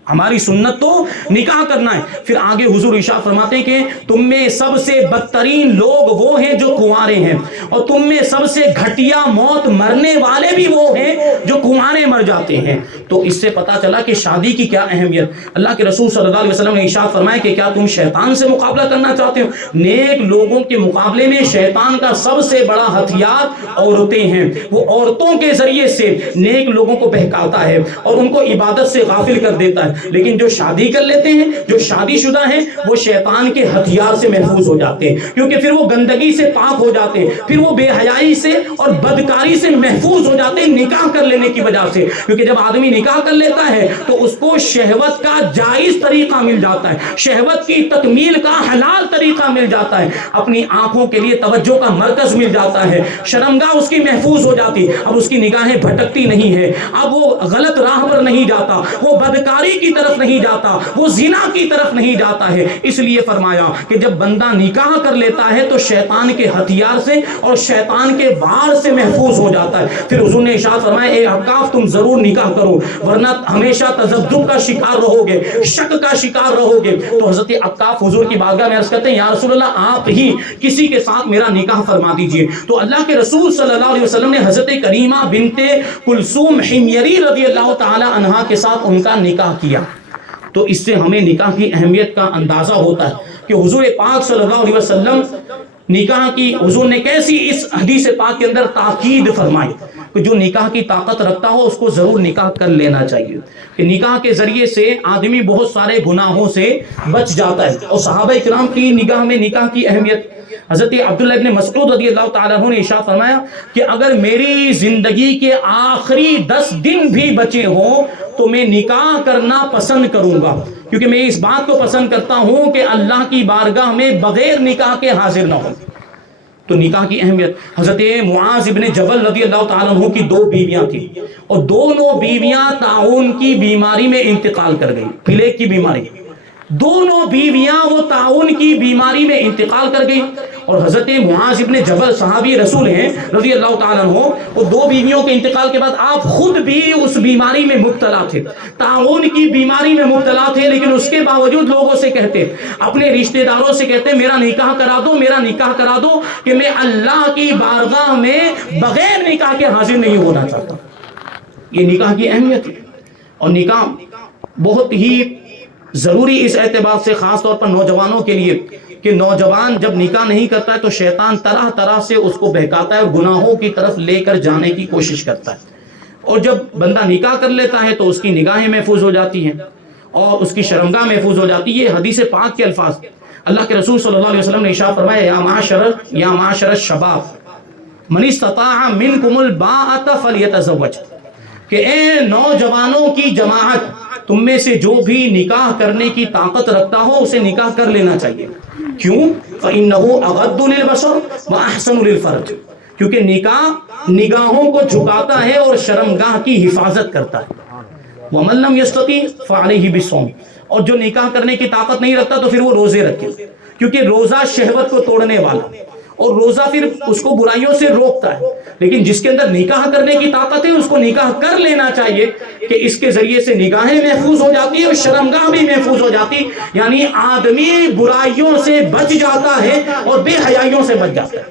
ہماری سنت تو نکاح کرنا ہے. پھر آگے حضور ارشاد فرماتے ہیں کہ تم میں سب سے بدترین لوگ وہ ہیں جو کنوارے ہیں, اور تم میں سب سے گھٹیا موت مرنے والے بھی وہ ہیں جو کنوارے مر جاتے ہیں. تو اس سے پتا چلا کہ شادی کی کیا اہمیت. اللہ کے رسول صلی اللہ علیہ وسلم نے ارشاد فرمایا کہ کیا تم شیطان سے مقابلہ کرنا چاہتے ہو؟ نیک لوگوں کے مقابلے میں شیطان کا سب سے بڑا ہتھیار عورتیں ہیں. وہ عورتوں کے ذریعے سے نیک لوگوں کو بہکاتا ہے اور ان کو عبادت سے غافل کر دیتا ہے. لیکن جو شادی کر لیتے ہیں, جو شادی شدہ ہیں, وہ شیطان کے ہتھیار سے محفوظ ہو جاتے ہیں, کیونکہ پھر وہ گندگی سے پاک ہو جاتے ہیں, پھر وہ بے حیائی سے اور بدکاری سے محفوظ ہو جاتے ہیں نکاح کر لینے کی وجہ سے. کیونکہ جب آدمی نکاح کر لیتا ہے تو اس کو شہوت کا جائز طریقہ مل جاتا ہے, شہوت کی تکمیل کا حلال طریقہ مل جاتا ہے, اپنی آنکھوں کے لیے توجہ کا مرکز مل جاتا ہے, شرمگاہ اس کی محفوظ ہو جاتی. اب اس کی نگاہیں بھٹکتی نہیں ہے, اب وہ غلط راہ پر نہیں جاتا, وہ بدکاری کی طرف نہیں جاتا, وہ زنا کی طرف نہیں جاتا ہے. اس لیے فرمایا کہ جب بندہ نکاح کر لیتا ہے تو شیطان کے ہتھیار سے اور شیطان کے وار سے محفوظ ہو جاتا ہے. پھر حضور نے ارشاد فرمایا اے عکاف تم ضرور نکاح کرو ورنہ ہمیشہ تذبذب کا شکار رہو گے, شک کا شکار رہو گے. تو حضرت عکاف حضور کی بارگاہ میں عرض کرتے ہیں یا رسول اللہ آپ ہی کسی کے ساتھ میرا نکاح فرما دیجئے. تو اللہ کے رسول صلی اللہ علیہ وسلم نے حضرت کریمہ بنت کلثوم حمیری رضی اللہ تعالی عنہا کے ساتھ ان کا نکاح کیا. تو اس سے ہمیں نکاح کی اہمیت کا اندازہ ہوتا ہے کہ حضور پاک صلی اللہ علیہ وسلم نکاح کی, حضور نے کیسی اس حدیث پاک کے اندر تاکید فرمائی کہ جو نکاح کی طاقت رکھتا ہو اس کو ضرور نکاح کر لینا چاہیے. کہ نکاح کے ذریعے سے آدمی بہت سارے گناہوں سے بچ جاتا ہے. اور صحابہ کرام کی نگاہ میں نکاح کی اہمیت, حضرت عبداللہ ابن مسعود رضی اللہ تعالیٰ عنہ نے ارشاد فرمایا کہ اگر میری زندگی کے آخری 10 دن بھی بچے ہوں تو میں نکاح کرنا پسند کروں گا, کیونکہ میں اس بات کو پسند کرتا ہوں کہ اللہ کی بارگاہ میں بغیر نکاح کے حاضر نہ ہوں. تو نکاح کی اہمیت, حضرت معاذ ابن جبل رضی اللہ تعالیٰ عنہ کی 2 بیویاں تھیں اور دونوں بیویاں طاعون کی بیماری میں انتقال کر گئی, پلیگ کی بیماری. دونوں بیویاں وہ طاعون کی بیماری میں انتقال کر گئی. اور حضرت معاذ ابن جبل صحابی رسول ہیں رضی اللہ تعالیٰ عنہ, وہ 2 بیویوں کے انتقال کے بعد آپ خود بھی اس بیماری میں مبتلا تھے, طاعون کی بیماری میں مبتلا تھے, لیکن اس کے باوجود لوگوں سے کہتے, اپنے رشتہ داروں سے کہتے میرا نکاح کرا دو, میرا نکاح کرا دو, کہ میں اللہ کی بارگاہ میں بغیر نکاح کے حاضر نہیں ہونا چاہتا. یہ نکاح کی اہمیت ہے. اور نکاح بہت ہی ضروری اس اعتبار سے, خاص طور پر نوجوانوں کے لیے, کہ نوجوان جب نکاح نہیں کرتا ہے تو شیطان طرح طرح سے اس کو بہکاتا ہے اور گناہوں کی طرف لے کر جانے کی کوشش کرتا ہے. اور جب بندہ نکاح کر لیتا ہے تو اس کی نگاہیں محفوظ ہو جاتی ہیں اور اس کی شرمگاہ محفوظ ہو جاتی ہے. یہ حدیث پاک کے الفاظ, اللہ کے رسول صلی اللہ علیہ وسلم نے ارشاد فرمایا یا معاشر الشباب من استطاع منکم الباءۃ فلیتزوج, کہ اے نوجوانوں کی جماعت تم میں سے جو بھی نکاح کرنے کی طاقت رکھتا ہو اسے نکاح کر لینا چاہیے. کیوں؟ فإنہ اغض للبصر واحسن للفرج, کیونکہ نکاح نگاہوں کو جھکاتا ہے اور شرمگاہ کی حفاظت کرتا ہے. وَمَن لَّمْ يَسْتَطِعْ فَعَلَيْهِ بِالصَّوْمِ. اور جو نکاح کرنے کی طاقت نہیں رکھتا تو پھر وہ روزے رکھے، کیونکہ روزہ شہوت کو توڑنے والا، اور روزہ پھر اس کو برائیوں سے روکتا ہے. لیکن جس کے اندر نکاح کرنے کی طاقت ہے اس کو نکاح کر لینا چاہیے کہ اس کے ذریعے سے نگاہیں محفوظ ہو جاتی ہے اور شرمگاہ بھی محفوظ ہو جاتی، یعنی آدمی برائیوں سے بچ جاتا ہے اور بے حیائیوں سے بچ جاتا ہے.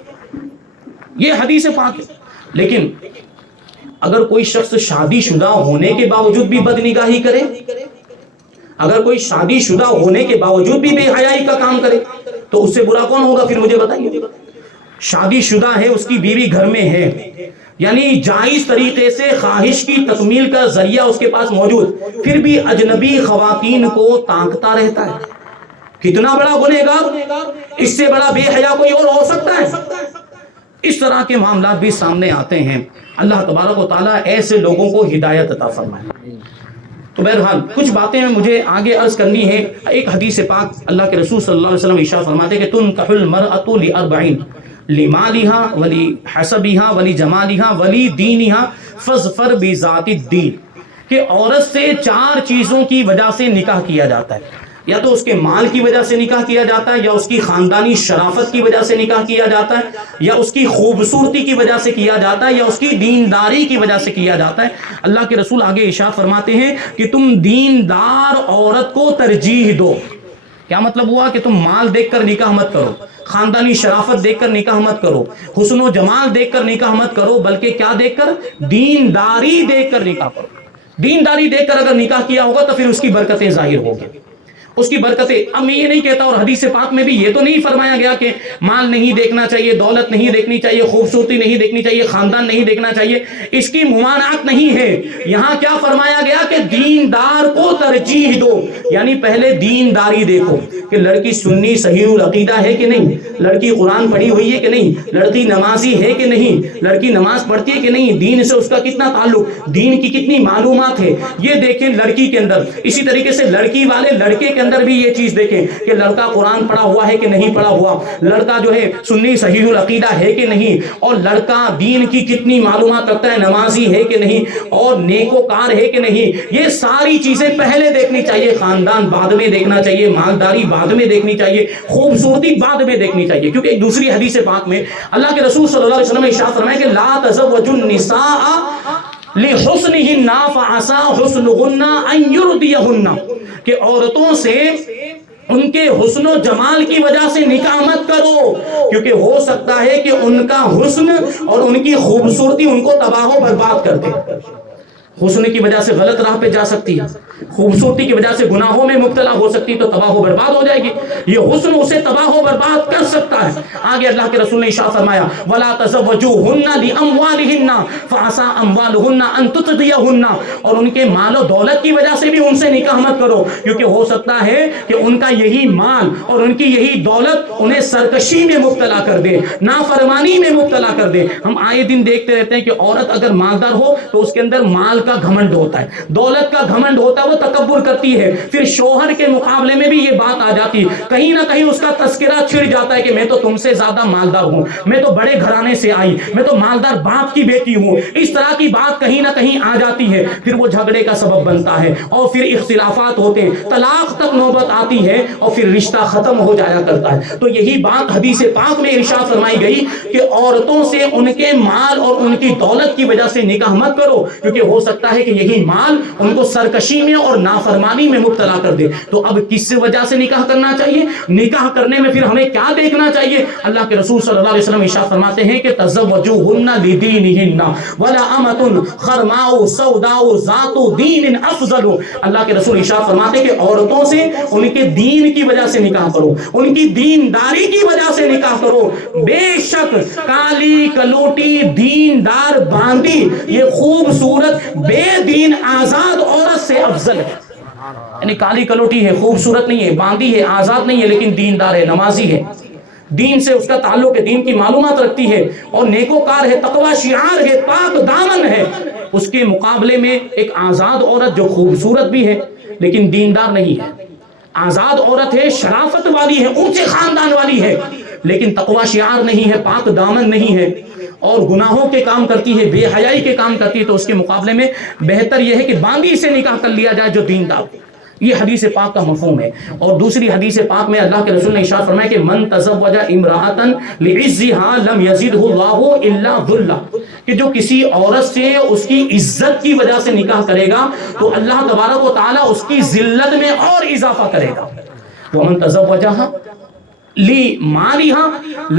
یہ حدیث پاک ہے. لیکن اگر کوئی شخص شادی شدہ ہونے کے باوجود بھی بد نگاہی کرے، اگر کوئی شادی شدہ ہونے کے باوجود بھی بے حیائی کا کام کرے تو اس سے برا کون ہوگا؟ پھر مجھے بتائیے. شادی شدہ ہے، اس کی بیوی گھر میں ہے، یعنی جائز طریقے سے خواہش کی تکمیل کا ذریعہ اس کے پاس موجود، پھر بھی اجنبی خواتین کو تاکتا رہتا ہے. کتنا بڑا گنہگار، اس سے بڑا بے حیا کوئی اور ہو سکتا ہے؟ اس طرح کے معاملات بھی سامنے آتے ہیں. اللہ تبارک و تعالیٰ ایسے لوگوں کو ہدایت عطا فرمائے. تو بہرحال کچھ باتیں مجھے آگے عرض کرنی ہے. ایک حدیث پاک اللہ کے رسول صلی اللہ علیہ وسلم ارشاد فرماتے ہیں کہ تنکح المرأة لأربعین لمالها ولحسبها ولجمالها ولدینها فاظفر بذات الدین. کہ عورت سے 4 چیزوں کی وجہ سے نکاح کیا جاتا ہے. یا تو اس کے مال کی وجہ سے نکاح کیا جاتا ہے، یا اس کی خاندانی شرافت کی وجہ سے نکاح کیا جاتا ہے، یا اس کی خوبصورتی کی وجہ سے کیا جاتا ہے، یا اس کی دینداری کی وجہ سے کیا جاتا ہے. اللہ کے رسول آگے ارشاد فرماتے ہیں کہ تم دیندار عورت کو ترجیح دو. کیا مطلب ہوا؟ کہ تم مال دیکھ کر نکاح مت کرو، خاندانی شرافت دیکھ کر نکاح مت کرو، حسن و جمال دیکھ کر نکاح مت کرو، بلکہ کیا دیکھ کر؟ دینداری دیکھ کر نکاح کرو. دینداری دیکھ کر اگر نکاح کیا ہوگا تو پھر اس کی برکتیں ظاہر ہوگی، اس کی برکتیں. اب میں یہ نہیں کہتا، اور حدیث پاک میں بھی یہ تو نہیں فرمایا گیا کہ مال نہیں دیکھنا چاہیے، دولت نہیں دیکھنی چاہیے، خوبصورتی نہیں دیکھنی چاہیے، خاندان نہیں دیکھنا چاہیے. اس کی ممانعت نہیں ہے. یہاں کیا فرمایا گیا کہ دیندار کو ترجیح دو، یعنی پہلے دینداری دیکھو کہ لڑکی سنی صحیح العقیدہ ہے کہ نہیں، لڑکی قرآن پڑھی ہوئی ہے کہ نہیں، لڑکی نمازی ہے کہ نہیں، لڑکی نماز پڑھتی ہے کہ نہیں، دین سے اس کا کتنا تعلق، دین کی کتنی معلومات ہے، یہ دیکھیں لڑکی کے اندر. اسی طریقے سے لڑکی والے لڑکے کے اندر بھی یہ چیز دیکھیں کہ لڑکا قرآن پڑھا ہوا ہے کہ نہیں پڑھا ہوا، لڑکا جو ہے سنی صحیح العقیدہ ہے کہ نہیں، اور لڑکا دین کی کتنی معلومات رکھتا ہے، نمازی ہے کہ نہیں، اور نیکوکار ہے کہ نہیں. یہ ساری چیزیں پہلے دیکھنی چاہیے. خاندان بعد میں دیکھنا چاہیے، مالداری بعد میں دیکھنی چاہیے، خوبصورتی بعد میں دیکھنی چاہیے. کیونکہ ایک دوسری حدیث پاک میں اللہ کے رسول صلی اللہ علیہ وسلم نے ارشاد فرمایا کہ لا تزوجوا النساء لحسنہن فعسى حسنہن ان یرضیہن. کہ عورتوں سے ان کے حسن و جمال کی وجہ سے نکاح مت کرو، کیونکہ ہو سکتا ہے کہ ان کا حسن اور ان کی خوبصورتی ان کو تباہ و برباد کر دے. حسن کی وجہ سے غلط راہ پہ جا سکتی ہے، خوبصورتی کی وجہ سے گناہوں میں مبتلا ہو سکتی تو تباہ و برباد ہو جائے گی. یہ حسن اسے تباہ و برباد کر سکتا ہے. آگے اللہ کے رسول نے ارشاد فرمایا وَلَا تَزَوَّجُوهُنَّ لِأَمْوَالِهِنَّ فَعَسَىٰ أَمْوَالُهُنَّ أَن تُطْغِيَهُنَّ. اور ان کے مال و دولت کی وجہ سے بھی ان سے نکاح مت کرو، کیونکہ ہو سکتا ہے کہ ان کا یہی مال اور ان کی یہی دولت انہیں سرکشی میں مبتلا کر دے، نافرمانی میں مبتلا کر دے. ہم آئے دن دیکھتے رہتے ہیں کہ عورت اگر مالدار ہو تو اس کے اندر مال کا گھمنڈ ہوتا ہے، دولت کا گھمنڈ ہوتا ہے، وہ تکبر کرتی ہے. پھر شوہر کے مقابلے میں بھی یہ بات آ جاتی ہے، کہیں نہ کہیں اس کا تذکرہ چھڑ جاتا ہے کہ میں تو تم سے زیادہ مالدار ہوں، میں تو بڑے گھرانے سے آئی، میں تو مالدار باپ کی بیٹی ہوں. اس طرح کی بات کہیں نہ کہیں آ جاتی ہے، پھر وہ جھگڑے کا سبب بنتا ہے اور پھر اختلافات ہوتے ہیں، طلاق تک نوبت آتی ہے اور پھر رشتہ ختم ہو جایا کرتا ہے. تو یہی بات حدیث پاک میں ارشاد فرمائی گئی کہ عورتوں سے ان کے مال اور ان کی دولت کی وجہ سے نکاح مت کرو، کیونکہ ہو سکتا ہے کہ یہی مال ان کو سرکشی میں اور نافرمانی میں مبتلا کر دے. تو اب کس وجہ سے نکاح کرنا چاہیے؟ نکاح کرنے میں پھر ہمیں کیا دیکھنا چاہیے؟ اللہ کے رسول صلی اللہ علیہ وسلم ارشاد فرماتے ہیں کہ تزوجوهن لدینہن ولأمة خرماء سوداء ذات دین افضل. اللہ کے رسول ارشاد فرماتے ہیں کہ عورتوں سے ان کے دین کی وجہ سے نکاح کرو، ان کی دینداری کی وجہ سے نکاح کرو. بے شک کالی کلوٹی دیندار باندی یہ خوبصورت بے دین آزاد عورت سے افضل ہے. یعنی کالی کلوٹی ہے، خوبصورت نہیں ہے، باندی ہے، آزاد نہیں ہے، لیکن دیندار ہے، نمازی ہے، دین سے اس کا تعلق ہے، دین کی معلومات رکھتی ہے اور نیکوکار ہے، تقوی شعار ہے، پاک دامن ہے. اس کے مقابلے میں ایک آزاد عورت جو خوبصورت بھی ہے لیکن دیندار نہیں ہے، آزاد عورت ہے، شرافت والی ہے، اونچے خاندان والی ہے لیکن تقوی شعار نہیں ہے، پاک دامن نہیں ہے اور گناہوں کے کام کرتی ہے، بے حیائی کے کام کرتی ہے، تو اس کے مقابلے میں بہتر یہ ہے کہ باندی سے نکاح کر لیا جائے جو دیندار ہو۔ یہ حدیث پاک کا مفہوم ہے۔ اور دوسری حدیث پاک میں اللہ کے رسول نے ارشاد فرمایا کہ من تزوج امرأۃ لعزها لم يزده الله الا ذلا، کہ جو کسی عورت سے اس کی عزت کی وجہ سے نکاح کرے گا تو اللہ تبارک و تعالی اس کی ذلت میں اور اضافہ کرے گا۔ ومن تزوجها لِمَالِهَا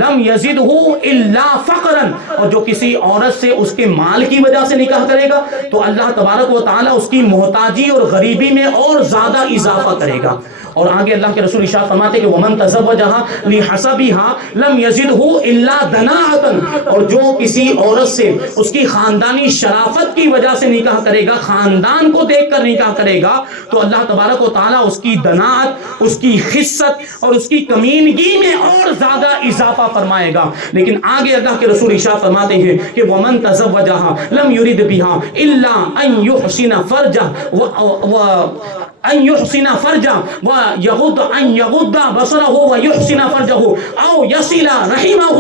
لَمْ يَزِدْهُ إِلَّا فَقْرًا، اور جو کسی عورت سے اس کے مال کی وجہ سے نکاح کرے گا تو اللہ تبارک و تعالی اس کی محتاجی اور غریبی میں اور زیادہ اضافہ کرے گا۔ اور آگے اللہ کے رسول ارشاد فرماتے ہیں کہ وَمَن تَزَوَّجَهَا لِحَسَبِهَا لَمْ يَزِدْهُ إِلَّا دَنَاءَةً، اور جو کسی عورت سے اس کی خاندانی شرافت کی وجہ سے نکاح کرے گا، خاندان کو دیکھ کر نکاح کرے گا، تو اللہ تبارک و تعالی اس کی دناعت، اس کی خست اور اس کی کمینگی میں اور زیادہ اضافہ فرمائے گا۔ لیکن آگے اللہ کے رسول ارشاد فرماتے ہیں کہ وَمَن تَزَوَّجَهَا لَمْ يُرِدْ بِهَا إِلَّا أَن يُحْسِنَ فَرْجَهُ أن يحسن فرجه ويغض أن يغض بصره ويحسن فرجه أو يصل رحمه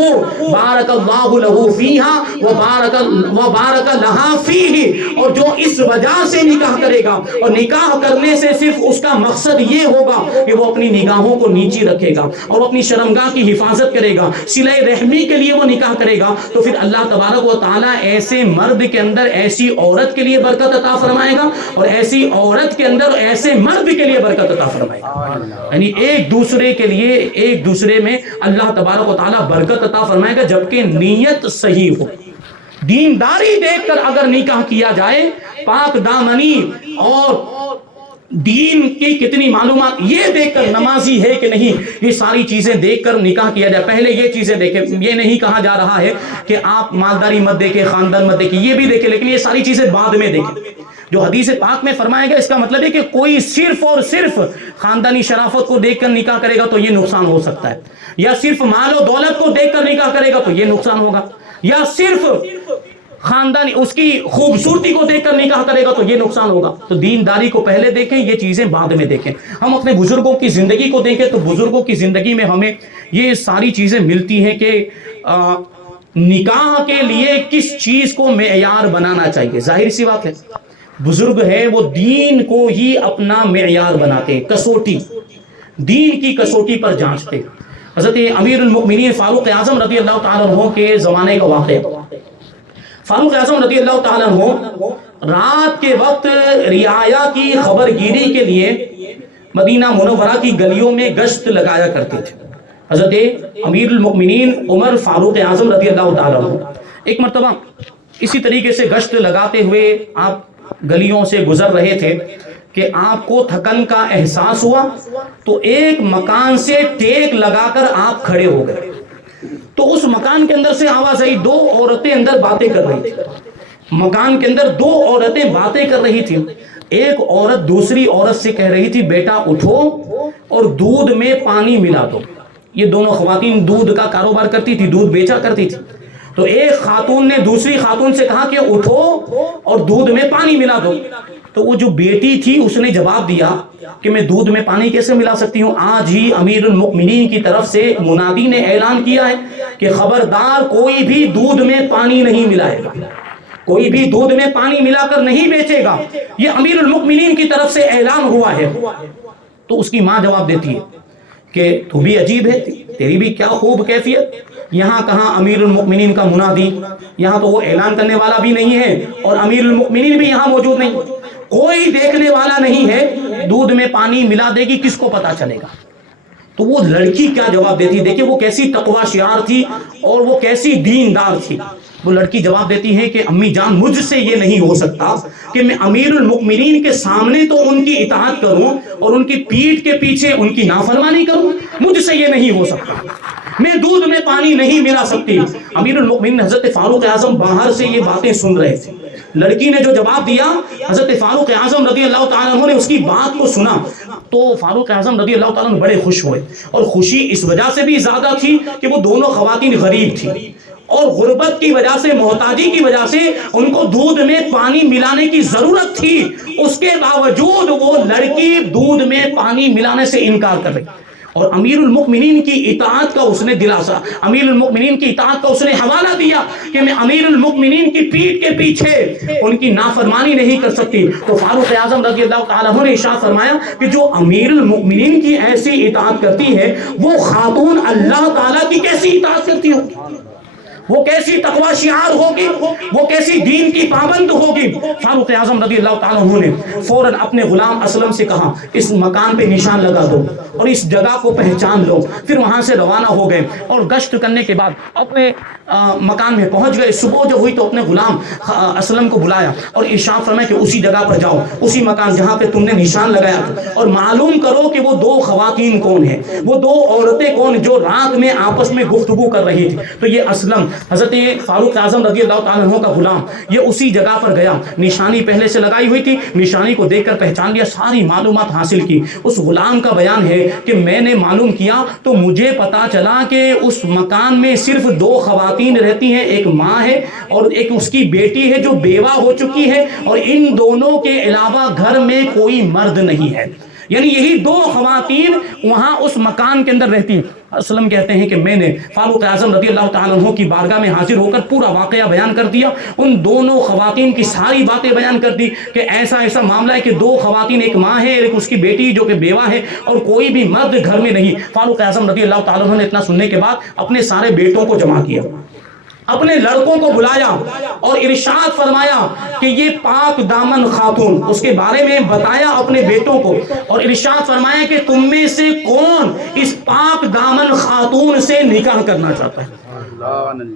بارك الله له فيها وبارك لها فيه، اور جو اس وجہ سے نکاح کرے گا، اور نکاح کرنے سے صرف اس کا مقصد یہ ہوگا کہ وہ اپنی نگاہوں کو نیچی رکھے گا اور اپنی شرمگاہ کی حفاظت کرے گا، صلہ رحمی کے لیے وہ نکاح کرے گا، تو پھر اللہ تبارک و تعالی ایسے مرد کے اندر ایسی عورت کے لیے برکت عطا فرمائے گا، اور ایسی عورت کے اندر ایسے مرد کے لیے برکت عطا فرمائے گا۔ یعنی ایک دوسرے کے لیے، ایک دوسرے میں اللہ تبارک و تعالی برکت عطا فرمائے گا جبکہ نیت صحیح ہو۔ دینداری دیکھ کر اگر نکاح کیا جائے، پاک دامنی اور دین کی کتنی معلومات یہ دیکھ کر، نمازی ہے کہ نہیں، یہ ساری چیزیں دیکھ کر نکاح کیا جائے۔ پہلے یہ چیزیں دیکھیں، یہ نہیں کہا جا رہا ہے کہ آپ مالداری مت دیکھیں، خاندان مت دیکھیں، یہ بھی دیکھیں، لیکن یہ ساری چیزیں بعد میں دیکھیں۔ جو حدیث پاک میں فرمایا گیا اس کا مطلب ہے کہ کوئی صرف اور صرف خاندانی شرافت کو دیکھ کر نکاح کرے گا تو یہ نقصان ہو سکتا ہے، یا صرف مال و دولت کو دیکھ کر نکاح کرے گا تو یہ نقصان ہوگا، یا صرف خاندانی اس کی خوبصورتی کو دیکھ کر نکاح کرے گا تو یہ نقصان ہوگا۔ تو دینداری کو پہلے دیکھیں، یہ چیزیں بعد میں دیکھیں۔ ہم اپنے بزرگوں کی زندگی کو دیکھیں تو بزرگوں کی زندگی میں ہمیں یہ ساری چیزیں ملتی ہیں کہ نکاح کے لیے کس چیز کو معیار بنانا چاہیے۔ ظاہر سی بات ہے، بزرگ ہے وہ دین کو ہی اپنا معیار بناتے ہیں، کسوٹی، دین کی کسوٹی پر جانچتے ہیں۔ حضرت امیر المؤمنین فاروق اعظم رضی اللہ تعالیٰ عنہ کے زمانے کا واقعہ۔ فاروق اعظم رضی اللہ تعالیٰ عنہ رات کے وقت رعایا کی خبر گیری کے لیے مدینہ منورہ کی گلیوں میں گشت لگایا کرتے تھے۔ حضرت امیر المؤمنین عمر فاروق اعظم رضی اللہ تعالیٰ عنہ ایک مرتبہ اسی طریقے سے گشت لگاتے ہوئے آپ گلیوں سے گزر رہے تھے کہ آپ کو تھکن کا احساس ہوا، تو ایک مکان سے ٹیک لگا کر آپ کھڑے ہو گئے۔ تو اس مکان کے اندر سے آواز آئی، دو عورتیں اندر باتیں کر رہی تھی۔ مکان کے اندر دو عورتیں باتیں کر رہی تھی۔ ایک عورت دوسری عورت سے کہہ رہی تھی، بیٹا اٹھو اور دودھ میں پانی ملا دو۔ یہ دونوں خواتین دودھ کا کاروبار کرتی تھی، دودھ بیچا کرتی تھی۔ تو ایک خاتون نے دوسری خاتون سے کہا کہ اٹھو اور دودھ میں پانی ملا دو۔ تو وہ جو بیٹی تھی اس نے جواب دیا کہ میں دودھ میں پانی کیسے ملا سکتی ہوں، آج ہی امیر المؤمنین کی طرف سے منادی نے اعلان کیا ہے کہ خبردار کوئی بھی دودھ میں پانی نہیں ملائے گا، کوئی بھی دودھ میں پانی ملا کر نہیں بیچے گا، یہ امیر المؤمنین کی طرف سے اعلان ہوا ہے۔ تو اس کی ماں جواب دیتی ہے کہ تو بھی عجیب ہے، تیری بھی کیا خوب کیفیت، یہاں کہاں امیر المؤمنین کا منادی، یہاں تو وہ اعلان کرنے والا بھی نہیں ہے اور امیر المؤمنین بھی یہاں موجود نہیں، کوئی دیکھنے والا نہیں ہے، دودھ میں پانی ملا دے گی، کس کو پتا چلے گا۔ تو وہ لڑکی کیا جواب دیتی، دیکھیں وہ کیسی تقوی شعار تھی اور وہ کیسی دیندار تھی۔ وہ لڑکی جواب دیتی ہے کہ امی جان مجھ سے یہ نہیں ہو سکتا کہ میں امیر المؤمنین کے سامنے تو ان کی اطاعت کروں اور ان کی پیٹھ کے پیچھے ان کی نافرمانی کروں، مجھ سے یہ نہیں ہو سکتا، میں دودھ میں پانی نہیں ملا سکتی۔ امیر المؤمنین حضرت فاروق اعظم باہر سے یہ باتیں سن رہے تھے۔ لڑکی نے جو جواب دیا، حضرت فاروق اعظم رضی اللہ تعالیٰ عنہ نے اس کی بات کو سنا تو فاروق اعظم رضی اللہ تعالیٰ عنہ بڑے خوش ہوئے، اور خوشی اس وجہ سے بھی زیادہ تھی کہ وہ دونوں خواتین غریب تھیں اور غربت کی وجہ سے، محتاجی کی وجہ سے ان کو دودھ میں پانی ملانے کی ضرورت تھی، اس کے باوجود وہ لڑکی دودھ میں پانی ملانے سے انکار کر رہی۔ اور امیر المؤمنین کی اطاعت کا اس نے دلاسا، امیر المؤمنین کی اطاعت کا اس نے حوالہ دیا کہ میں امیر المؤمنین کی پیٹھ کے پیچھے ان کی نافرمانی نہیں کر سکتی۔ تو فاروق اعظم رضی اللہ تعالیٰ عنہ نے ارشاد فرمایا کہ جو امیر المؤمنین کی ایسی اطاعت کرتی ہے وہ خاتون اللہ تعالیٰ کی کیسی اطاعت کرتی ہوگی، وہ کیسی تقوی شعار ہوگی، وہ کیسی دین کی پابند ہوگی۔ فاروق اعظم رضی اللہ تعالیٰ عنہ نے فوراً اپنے غلام اسلم سے کہا اس مکان پہ نشان لگا دو اور اس جگہ کو پہچان لو۔ پھر وہاں سے روانہ ہو گئے اور گشت کرنے کے بعد اپنے مکان میں پہنچ گئے۔ صبح جو ہوئی تو اپنے غلام اسلم کو بلایا اور ارشاد فرمایا کہ اسی جگہ پر جاؤ، اسی مکان جہاں پہ تم نے نشان لگایا تھا، اور معلوم کرو کہ وہ دو خواتین کون ہیں، وہ دو عورتیں کون جو رات میں آپس میں گفتگو کر رہی تھی۔ تو یہ اسلم حضرت فاروق اعظم رضی اللہ تعالیٰ عنہ کا غلام یہ اسی جگہ پر گیا، نشانی پہلے سے لگائی ہوئی تھی، نشانی کو دیکھ کر پہچان لیا، ساری معلومات حاصل کی۔ اس غلام کا بیان ہے کہ میں نے معلوم کیا تو مجھے پتا چلا کہ اس مکان میں صرف دو خواتین رہتی ہیں، ایک ماں ہے اور ایک اس کی بیٹی ہے جو بیوہ ہو چکی ہے، اور ان دونوں کے علاوہ گھر میں کوئی مرد نہیں ہے، یعنی یہی دو خواتین وہاں اس مکان کے اندر رہتی ہیں۔ اسلم کہتے ہیں کہ میں نے فاروق اعظم رضی اللہ تعالیٰ عنہ کی بارگاہ میں حاضر ہو کر پورا واقعہ بیان کر دیا، ان دونوں خواتین کی ساری باتیں بیان کر دی کہ ایسا ایسا معاملہ ہے کہ دو خواتین، ایک ماں ہے ایک اس کی بیٹی جو کہ بیوہ ہے، اور کوئی بھی مرد گھر میں نہیں۔ فاروق اعظم رضی اللہ تعالیٰ عنہ نے اتنا سننے کے بعد اپنے سارے بیٹوں کو جمع کیا، اپنے لڑکوں کو بلایا اور ارشاد فرمایا کہ یہ پاک دامن خاتون، اس کے بارے میں بتایا اپنے بیٹوں کو، اور ارشاد فرمایا کہ تم میں سے کون اس پاک دامن خاتون سے نکاح کرنا چاہتا ہے۔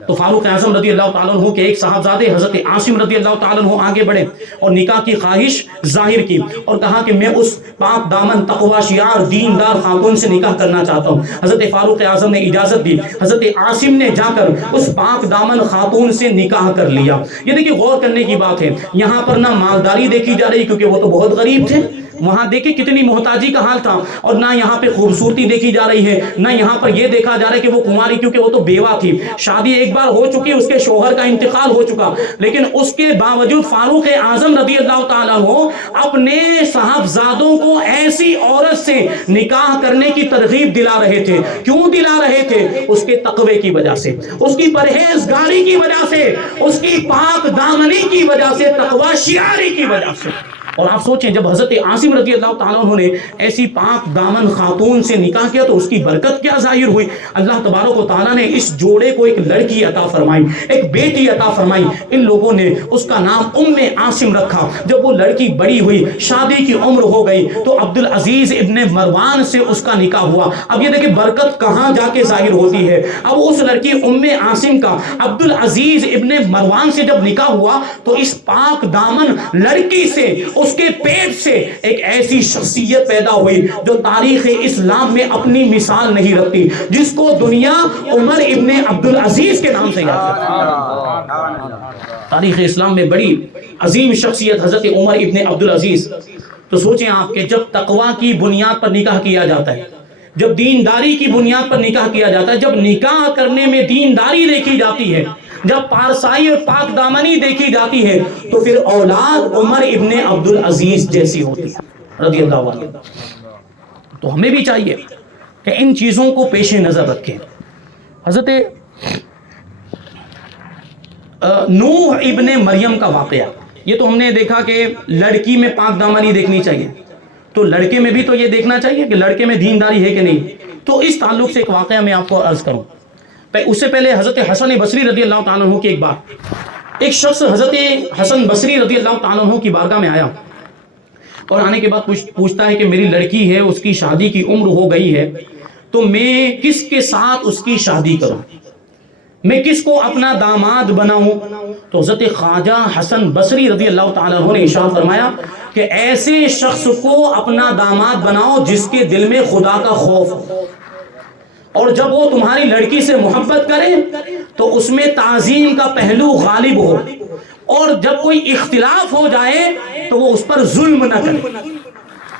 تو فاروق اعظم رضی اللہ تعالیٰ عنہ کے ایک صاحبزادے حضرت عاصم رضی اللہ تعالیٰ عنہ آگے بڑھے اور نکاح کی خواہش ظاہر کی اور کہا کہ میں اس پاک دامن تقوی شعار دیندار خاتون سے نکاح کرنا چاہتا ہوں۔ حضرت فاروق اعظم نے اجازت دی، حضرت عاصم نے جا کر اس پاک دامن خاتون سے نکاح کر لیا۔ یہ دیکھیں غور کرنے کی بات ہے، یہاں پر نہ مالداری دیکھی جا رہی کیونکہ وہ تو بہت غریب تھے، وہاں دیکھیں کتنی محتاجی کا حال تھا، اور نہ یہاں پہ خوبصورتی دیکھی جا رہی ہے، نہ یہاں پر یہ دیکھا جا رہا ہے کہ وہ کنواری، کیونکہ وہ تو بیوہ تھی، شادی ایک بار ہو چکی، اس کے شوہر کا انتقال ہو چکا، لیکن اس کے باوجود فاروق اعظم رضی اللہ تعالیٰ عنہ اپنے صاحبزادوں کو ایسی عورت سے نکاح کرنے کی ترغیب دلا رہے تھے۔ کیوں دلا رہے تھے؟ اس کے تقوی کی وجہ سے، اس کی پرہیزگاری کی وجہ سے، اس کی پاک دامنی کی وجہ سے، تقوی شعاری کی وجہ سے۔ اور آپ سوچیں جب حضرت عاصم رضی اللہ تعالیٰ عنہ نے ایسی پاک دامن خاتون سے نکاح کیا تو اس کی برکت کیا ظاہر ہوئی۔ اللہ تبارک و تعالیٰ نے اس جوڑے کو ایک لڑکی عطا فرمائی، ایک بیٹی عطا فرمائی۔ ان لوگوں نے اس کا نام عاصم رکھا۔ جب وہ لڑکی بڑی ہوئی، شادی کی عمر ہو گئی، تو عبدالعزیز ابن مروان سے اس کا نکاح ہوا۔ اب یہ دیکھیں برکت کہاں جا کے ظاہر ہوتی ہے۔ اب اس لڑکی عاصم کا عبدالعزیز ابن مروان سے جب نکاح ہوا تو اس پاک دامن لڑکی سے، اس کے پیٹ سے ایک ایسی شخصیت پیدا ہوئی جو تاریخ اسلام میں اپنی مثال نہیں رکھتی، جس کو دنیا عمر ابن عبدالعزیز کے نام سے یاد کرتی ہے۔ تاریخ اسلام میں بڑی عظیم شخصیت حضرت عمر ابن عبدالعزیز۔ تو سوچیں آپ کہ جب تقوی کی بنیاد پر نکاح کیا جاتا ہے، جب دینداری کی بنیاد پر نکاح کیا جاتا ہے، جب نکاح کرنے میں دینداری دیکھی جاتی ہے، جب پارسائی اور پاک دامنی دیکھی جاتی ہے، تو پھر اولاد عمر ابن عبدالعزیز جیسی ہوتی ہے رضی اللہ عنہ۔ تو ہمیں بھی چاہیے کہ ان چیزوں کو پیش نظر رکھیں۔ حضرت نوح ابن مریم کا واقعہ، یہ تو ہم نے دیکھا کہ لڑکی میں پاک دامنی دیکھنی چاہیے، تو لڑکے میں بھی تو یہ دیکھنا چاہیے کہ لڑکے میں دینداری ہے کہ نہیں۔ تو اس تعلق سے ایک واقعہ میں آپ کو عرض کروں۔ اس سے پہلے حضرت حسن بصری رضی اللہ تعالیٰ عنہ کی ایک بات، ایک شخص حضرت حسن بصری رضی اللہ تعالیٰ عنہ کی بارگاہ میں آیا اور آنے کے بعد پوچھتا ہے کہ میری لڑکی ہے، اس کی شادی کی عمر ہو گئی ہے، تو میں کس کے ساتھ اس کی شادی کروں، میں کس کو اپنا داماد بناؤں؟ تو حضرت خواجہ حسن بصری رضی اللہ تعالیٰ عنہ نے ارشاد فرمایا کہ ایسے شخص کو اپنا داماد بناؤ جس کے دل میں خدا کا خوف ہو، اور جب وہ تمہاری لڑکی سے محبت کرے تو اس میں تعظیم کا پہلو غالب ہو، اور جب کوئی اختلاف ہو جائے تو وہ اس پر ظلم نہ کرے،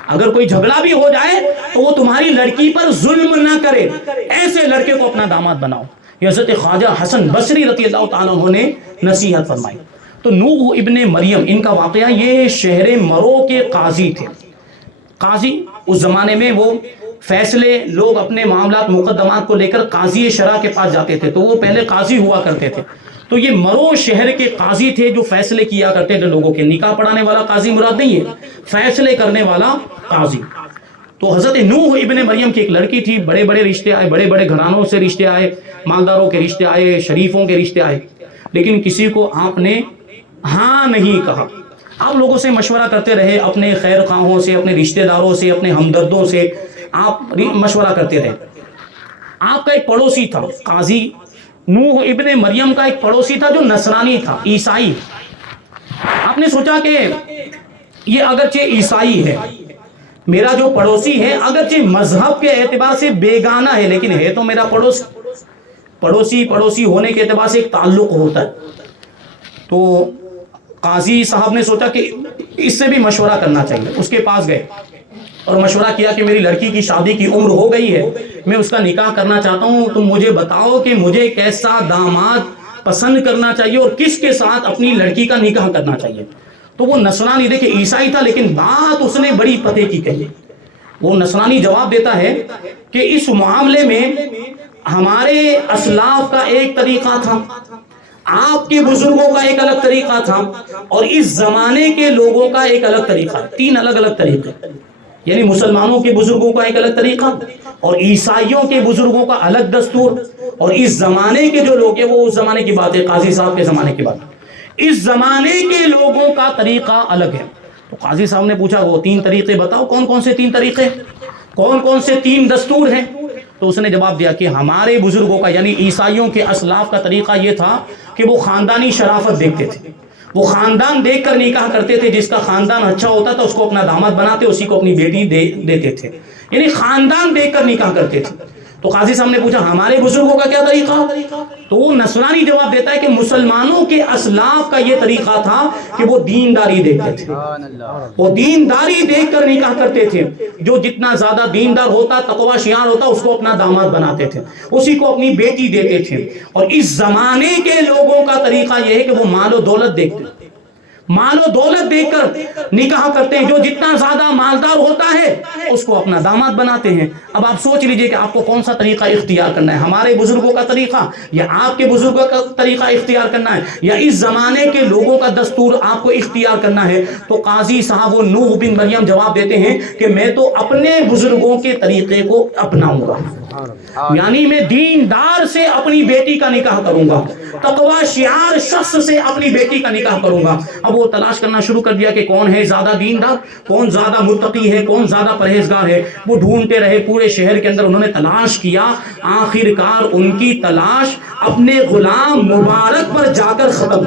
اگر کوئی جھگڑا بھی ہو جائے تو وہ تمہاری لڑکی پر ظلم نہ کرے، ایسے لڑکے کو اپنا داماد بناؤ۔ یہ حضرت خواجہ حسن بصری رضی اللہ تعالیٰ عنہ نے نصیحت فرمائی۔ تو نوح ابن مریم ان کا واقعہ، یہ شہر مرو کے قاضی تھے۔ قاضی اس زمانے میں وہ فیصلے لوگ اپنے معاملات مقدمات کو لے کر قاضی شرع کے پاس جاتے تھے، تو وہ پہلے قاضی ہوا کرتے تھے، تو یہ مرو شہر کے قاضی تھے جو فیصلے کیا کرتے تھے لوگوں کے. نکاح پڑھانے والا قاضی مراد نہیں ہے، فیصلے کرنے والا قاضی. تو حضرت نوح ابن مریم کی ایک لڑکی تھی، بڑے بڑے رشتے آئے، بڑے بڑے گھرانوں سے رشتے آئے، مالداروں کے رشتے آئے، شریفوں کے رشتے آئے، لیکن کسی کو آپ نے ہاں نہیں کہا. آپ لوگوں سے مشورہ کرتے رہے، اپنے خیر خواہوں سے، اپنے رشتہ داروں سے، اپنے ہمدردوں سے آپ مشورہ کرتے رہے. آپ کا ایک پڑوسی تھا، قاضی نوح ابن مریم کا ایک پڑوسی تھا جو نصرانی تھا، عیسائی. آپ نے سوچا کہ یہ اگرچہ عیسائی ہے، میرا جو پڑوسی ہے اگرچہ مذہب کے اعتبار سے بیگانہ ہے، لیکن ہے تو میرا پڑوسی ہونے کے اعتبار سے ایک تعلق ہوتا ہے. تو قاضی صاحب نے سوچا کہ اس سے بھی مشورہ کرنا چاہیے. اس کے پاس گئے اور مشورہ کیا کہ میری لڑکی کی شادی کی عمر ہو گئی ہے، میں اس کا نکاح کرنا چاہتا ہوں، تم مجھے بتاؤ کہ مجھے کیسا داماد پسند کرنا چاہیے اور کس کے ساتھ اپنی لڑکی کا نکاح کرنا چاہیے. تو وہ نصرانی، دیکھیں عیسائی تھا لیکن بات اس نے بڑی پتے کی کہی. وہ نصرانی جواب دیتا ہے کہ اس معاملے میں ہمارے اسلاف کا ایک طریقہ تھا، آپ کے بزرگوں کا ایک الگ طریقہ تھا، اور اس زمانے کے لوگوں کا ایک الگ طریقہ. 3 الگ الگ طریقے، یعنی مسلمانوں کے بزرگوں کا ایک الگ طریقہ اور عیسائیوں کے بزرگوں کا الگ دستور، اور اس زمانے کے جو لوگ ہیں، وہ اس زمانے کی بات ہے، قاضی صاحب کے زمانے کی بات، اس زمانے کے لوگوں کا طریقہ الگ ہے. تو قاضی صاحب نے پوچھا وہ 3 طریقے بتاؤ، کون کون سے 3 طریقے، کون کون سے 3 دستور ہیں؟ تو اس نے جواب دیا کہ ہمارے بزرگوں کا یعنی عیسائیوں کے اسلاف کا طریقہ یہ تھا کہ وہ خاندانی شرافت دیکھتے تھے، وہ خاندان دیکھ کر نکاح کرتے تھے، جس کا خاندان اچھا ہوتا تھا اس کو اپنا داماد بناتے، اسی کو اپنی بیٹی دیتے تھے، یعنی خاندان دیکھ کر نکاح کرتے تھے. تو قاضی صاحب نے پوچھا ہمارے بزرگوں کا کیا طریقہ؟ تو وہ نصرانی جواب دیتا ہے کہ مسلمانوں کے اسلاف کا یہ طریقہ تھا کہ وہ دینداری دیکھتے تھے، وہ دینداری دیکھ کر نکاح کرتے تھے. جو جتنا زیادہ دیندار ہوتا، تقوی شیار ہوتا، اس کو اپنا داماد بناتے تھے، اسی کو اپنی بیٹی دیتے تھے. اور اس زمانے کے لوگوں کا طریقہ یہ ہے کہ وہ مال و دولت دیکھتے ہیں، مال و دولت دیکھ کر نکاح کرتے ہیں. جو جتنا زیادہ مالدار ہوتا ہے اس کو اپنا داماد بناتے ہیں. اب آپ سوچ لیجئے کہ آپ کو کون سا طریقہ اختیار کرنا ہے، ہمارے بزرگوں کا طریقہ یا آپ کے بزرگوں کا طریقہ اختیار کرنا ہے، یا اس زمانے کے لوگوں کا دستور آپ کو اختیار کرنا ہے. تو قاضی صاحب وہ نوح بن مریم جواب دیتے ہیں کہ میں تو اپنے بزرگوں کے طریقے کو اپناؤں گا، یعنی میں دیندار سے اپنی بیٹی کا نکاح کروں گا، تقوی شعار شخص سے اپنی بیٹی کا نکاح کروں گا. اب وہ تلاش کرنا شروع کر دیا کہ کون ہے زیادہ دیندار، کون زیادہ متقی ہے، کون زیادہ پرہیزگار ہے. وہ ڈھونڈتے رہے پورے شہر کے اندر، انہوں نے تلاش کیا، آخر کار ان کی تلاش اپنے غلام مبارک پر جا کر ختم.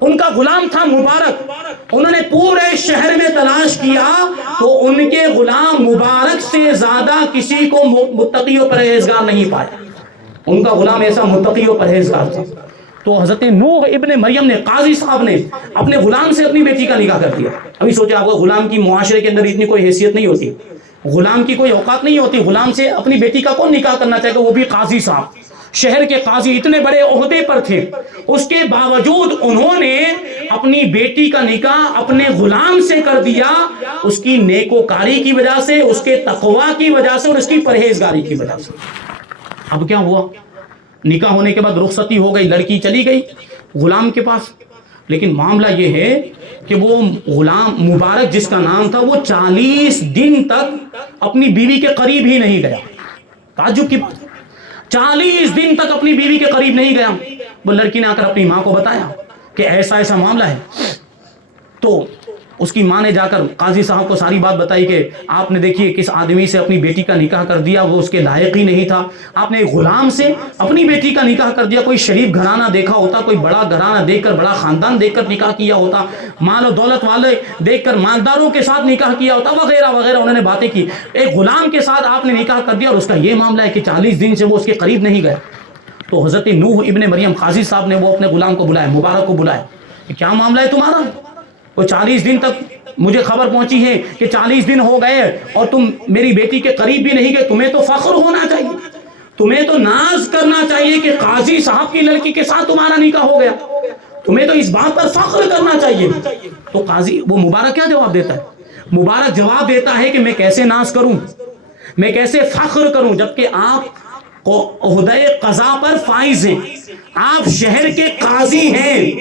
ان کا غلام تھا مبارک، انہوں نے پورے شہر میں تلاش کیا تو ان کے غلام مبارک سے زیادہ کسی کو متقی و پرہیزگار نہیں پایا. ان کا غلام ایسا متقی و پرہیزگار تھا. تو حضرت نوح ابن مریم نے، قاضی صاحب نے اپنے غلام سے اپنی بیٹی کا نکاح کر دیا. ابھی سوچا آپ کو غلام کی معاشرے کے اندر اتنی کوئی حیثیت نہیں ہوتی، غلام کی کوئی اوقات نہیں ہوتی، غلام سے اپنی بیٹی کا کون نکاح کرنا چاہے گا، وہ بھی قاضی صاحب، شہر کے قاضی، اتنے بڑے عہدے پر تھے. اس کے باوجود انہوں نے اپنی بیٹی کا نکاح اپنے غلام سے کر دیا، اس کی نیکوکاری کی وجہ سے، اس کے تقوی کی وجہ سے اور اس کی پرہیزگاری کی وجہ سے. اب کیا ہوا، نکاح ہونے کے بعد رخصتی ہو گئی، لڑکی چلی گئی غلام کے پاس. لیکن معاملہ یہ ہے کہ وہ غلام مبارک جس کا نام تھا، وہ 40 دن تک اپنی بیوی کے قریب ہی نہیں گیا. تعجب کی بات، 40 دن تک اپنی بیوی کے قریب نہیں گیا. وہ لڑکی نے آ کر اپنی ماں کو بتایا کہ ایسا ایسا معاملہ ہے. تو اس کی ماں نے جا کر قاضی صاحب کو ساری بات بتائی کہ آپ نے دیکھیے کس آدمی سے اپنی بیٹی کا نکاح کر دیا، وہ اس کے لائق ہی نہیں تھا. آپ نے ایک غلام سے اپنی بیٹی کا نکاح کر دیا. کوئی شریف گھرانہ دیکھا ہوتا، کوئی بڑا گھرانہ دیکھ کر، بڑا خاندان دیکھ کر نکاح کیا ہوتا، مال و دولت والے دیکھ کر مالداروں کے ساتھ نکاح کیا ہوتا، وغیرہ وغیرہ انہوں نے باتیں کی. ایک غلام کے ساتھ آپ نے نکاح کر دیا اور اس کا یہ معاملہ ہے کہ 40 دن سے وہ اس کے قریب نہیں گیا. تو حضرت نوح ابن مریم قاضی صاحب نے وہ اپنے غلام کو بلایا، مبارک کو بلایا کہ کیا معاملہ ہے تمہارا؟ وہ 40 دن تک مجھے خبر پہنچی ہے کہ 40 دن ہو گئے اور تم میری بیٹی کے قریب بھی نہیں گئے. تمہیں تو فخر ہونا چاہیے، تمہیں تو ناز کرنا چاہیے کہ قاضی صاحب کی لڑکی کے ساتھ تمہارا نکاح ہو گیا، تمہیں تو اس بات پر فخر کرنا چاہیے. تو قاضی وہ مبارک کیا جواب دیتا ہے؟ مبارک جواب دیتا ہے کہ میں کیسے ناز کروں، میں کیسے فخر کروں جبکہ آپ عہدۂ قضا پر فائز ہیں، آپ شہر کے قاضی ہیں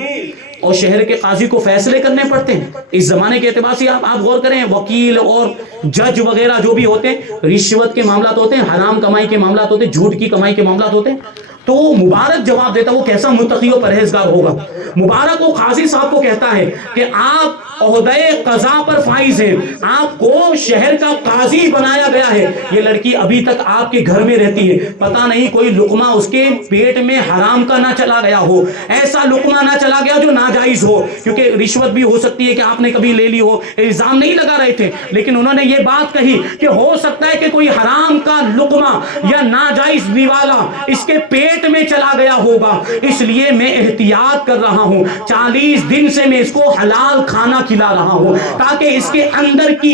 اور شہر کے قاضی کو فیصلے کرنے پڑتے ہیں۔ اس زمانے کے اعتبار سے آپ غور کریں، وکیل اور جج وغیرہ جو بھی ہوتے ہیں، رشوت کے معاملات ہوتے ہیں، حرام کمائی کے معاملات ہوتے ہیں، جھوٹ کی کمائی کے معاملات ہوتے ہیں، تو وہ مبارک جواب دیتا، وہ کیسا متقی و پرہیزگار ہوگا۔ مبارک وہ قاضی صاحب کو کہتا ہے کہ آپ عہدۂ قضا پر فائز ہیں، آپ کو شہر کا قاضی بنایا گیا ہے، یہ لڑکی ابھی تک آپ کے گھر میں رہتی ہے، پتہ نہیں کوئی لقمہ اس کے پیٹ میں حرام کا نہ چلا گیا ہو، ایسا لقمہ نہ چلا گیا جو ناجائز ہو، کیونکہ رشوت بھی ہو سکتی ہے کہ آپ نے کبھی لے لی ہو، الزام نہیں لگا رہے تھے، لیکن انہوں نے یہ بات کہی کہ ہو سکتا ہے کہ کوئی حرام کا لقمہ یا ناجائز نوالا اس کے پیٹ میں چلا گیا ہوگا، اس لیے میں احتیاط کر رہا ہوں، 40 دن سے میں اس کو حلال کھانا کھلا رہا ہوں تاکہ اس کے اندر کی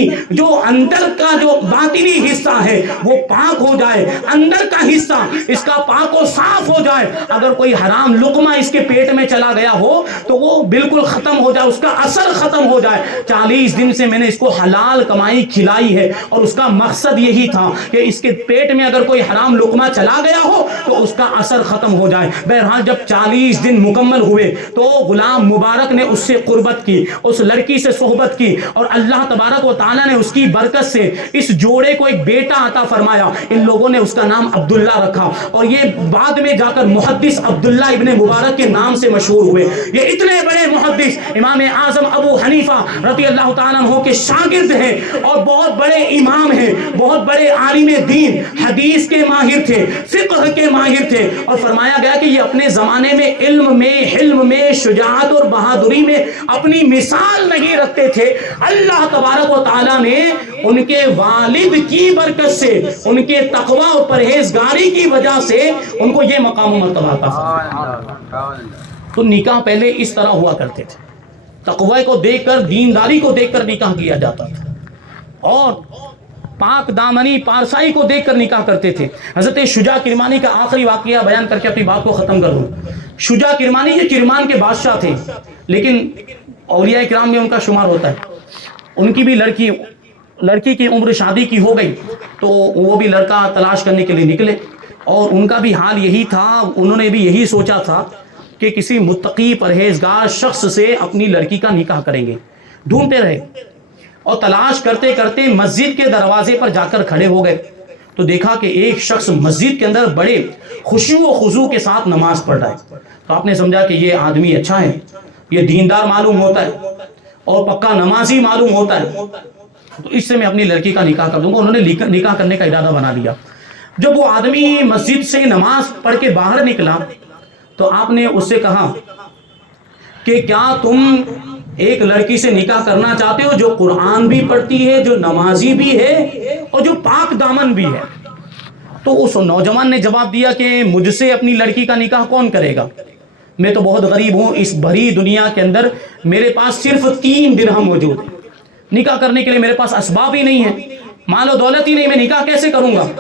اندر کا جو باطنی حصہ ہے وہ پاک ہو جائے، اندر کا حصہ اس کا پاک و صاف ہو جائے، اگر کوئی حرام لقمہ اس کے پیٹ میں چلا گیا ہو تو وہ بالکل ختم ہو جائے، اس کا اثر ختم ہو جائے۔ 40 دن سے میں نے اس کو حلال کمائی کھلائی ہے اور اس کا مقصد یہی تھا کہ اس کے پیٹ میں اگر کوئی حرام لقمہ چلا گیا ہو تو اس کا اثر ختم ہو جائے۔ بہرحال جب 40 دن مکمل ہوئے تو غلام مبارک نے اس سے قربت کی، اس لڑکی سے صحبت کی، اور اللہ تبارک و تعالیٰ نے اس کی برکت سے اس جوڑے کو ایک بیٹا عطا فرمایا۔ ان لوگوں نے اس کا نام عبداللہ رکھا اور یہ بعد میں جا کر محدث عبداللہ ابن مبارک کے نام سے مشہور ہوئے۔ یہ اتنے بڑے محدث امام اعظم ابو حنیفہ رضی اللہ تعالیٰ عنہ کے شاگرد ہیں اور بہت بڑے امام ہیں، بہت بڑے عالم دین، حدیث کے ماہر تھے، فقہ کے ماہر تھے، اور فرمایا گیا کہ یہ اپنے زمانے میں علم میں، حلم میں، شجاعت اور بہادری میں اپنی مثال نہیں رکھتے تھے۔ اللہ تبارک و تعالیٰ نے ان کے والد کی برکت سے، ان کے تقوی اور پرہیزگاری کی وجہ سے ان کو یہ مقام و مرتبہ عطا فرمایا۔ تو نکاح پہلے اس طرح ہوا کرتے تھے، تقوی کو دیکھ کر، دینداری کو دیکھ کر نکاح کیا جاتا تھا، اور پاک دامنی پارسائی کو دیکھ کر نکاح کرتے تھے۔ حضرت شجاع کرمانی کا آخری واقعہ بیان کر کے اپنی بات کو ختم کر دوں۔ شجاع کرمانی یہ کرمان کے بادشاہ تھے، لیکن اولیاء کرام میں ان کا شمار ہوتا ہے۔ ان کی بھی لڑکی کی عمر شادی کی ہو گئی تو وہ بھی لڑکا تلاش کرنے کے لیے نکلے، اور ان کا بھی حال یہی تھا، انہوں نے بھی یہی سوچا تھا کہ کسی متقی پرہیزگار شخص سے اپنی لڑکی کا نکاح کریں گے۔ ڈھونڈتے رہے اور تلاش کرتے کرتے مسجد کے دروازے پر جا کر کھڑے ہو گئے تو دیکھا کہ ایک شخص مسجد کے اندر بڑے خشوع و خضوع کے ساتھ نماز پڑھ رہا ہے۔ تو آپ نے سمجھا کہ یہ آدمی اچھا ہے، یہ دیندار معلوم ہوتا ہے اور پکا نمازی معلوم ہوتا ہے، تو اس سے میں اپنی لڑکی کا نکاح کر دوں گا۔ انہوں نے نکاح کرنے کا ارادہ بنا لیا۔ جب وہ آدمی مسجد سے نماز پڑھ کے باہر نکلا تو آپ نے اس سے کہا کہ کیا تم ایک لڑکی سے نکاح کرنا چاہتے ہو جو قرآن بھی پڑھتی ہے، جو نمازی بھی ہے اور جو پاک دامن بھی ہے؟ تو اس نوجوان نے جواب دیا کہ مجھ سے اپنی لڑکی کا نکاح کون کرے گا، میں تو بہت غریب ہوں، اس بھری دنیا کے اندر میرے پاس صرف 3 درہم موجود ہے، نکاح کرنے کے لیے میرے پاس اسباب ہی نہیں ہے، مال و دولت ہی نہیں، میں نکاح کیسے کروں گا؟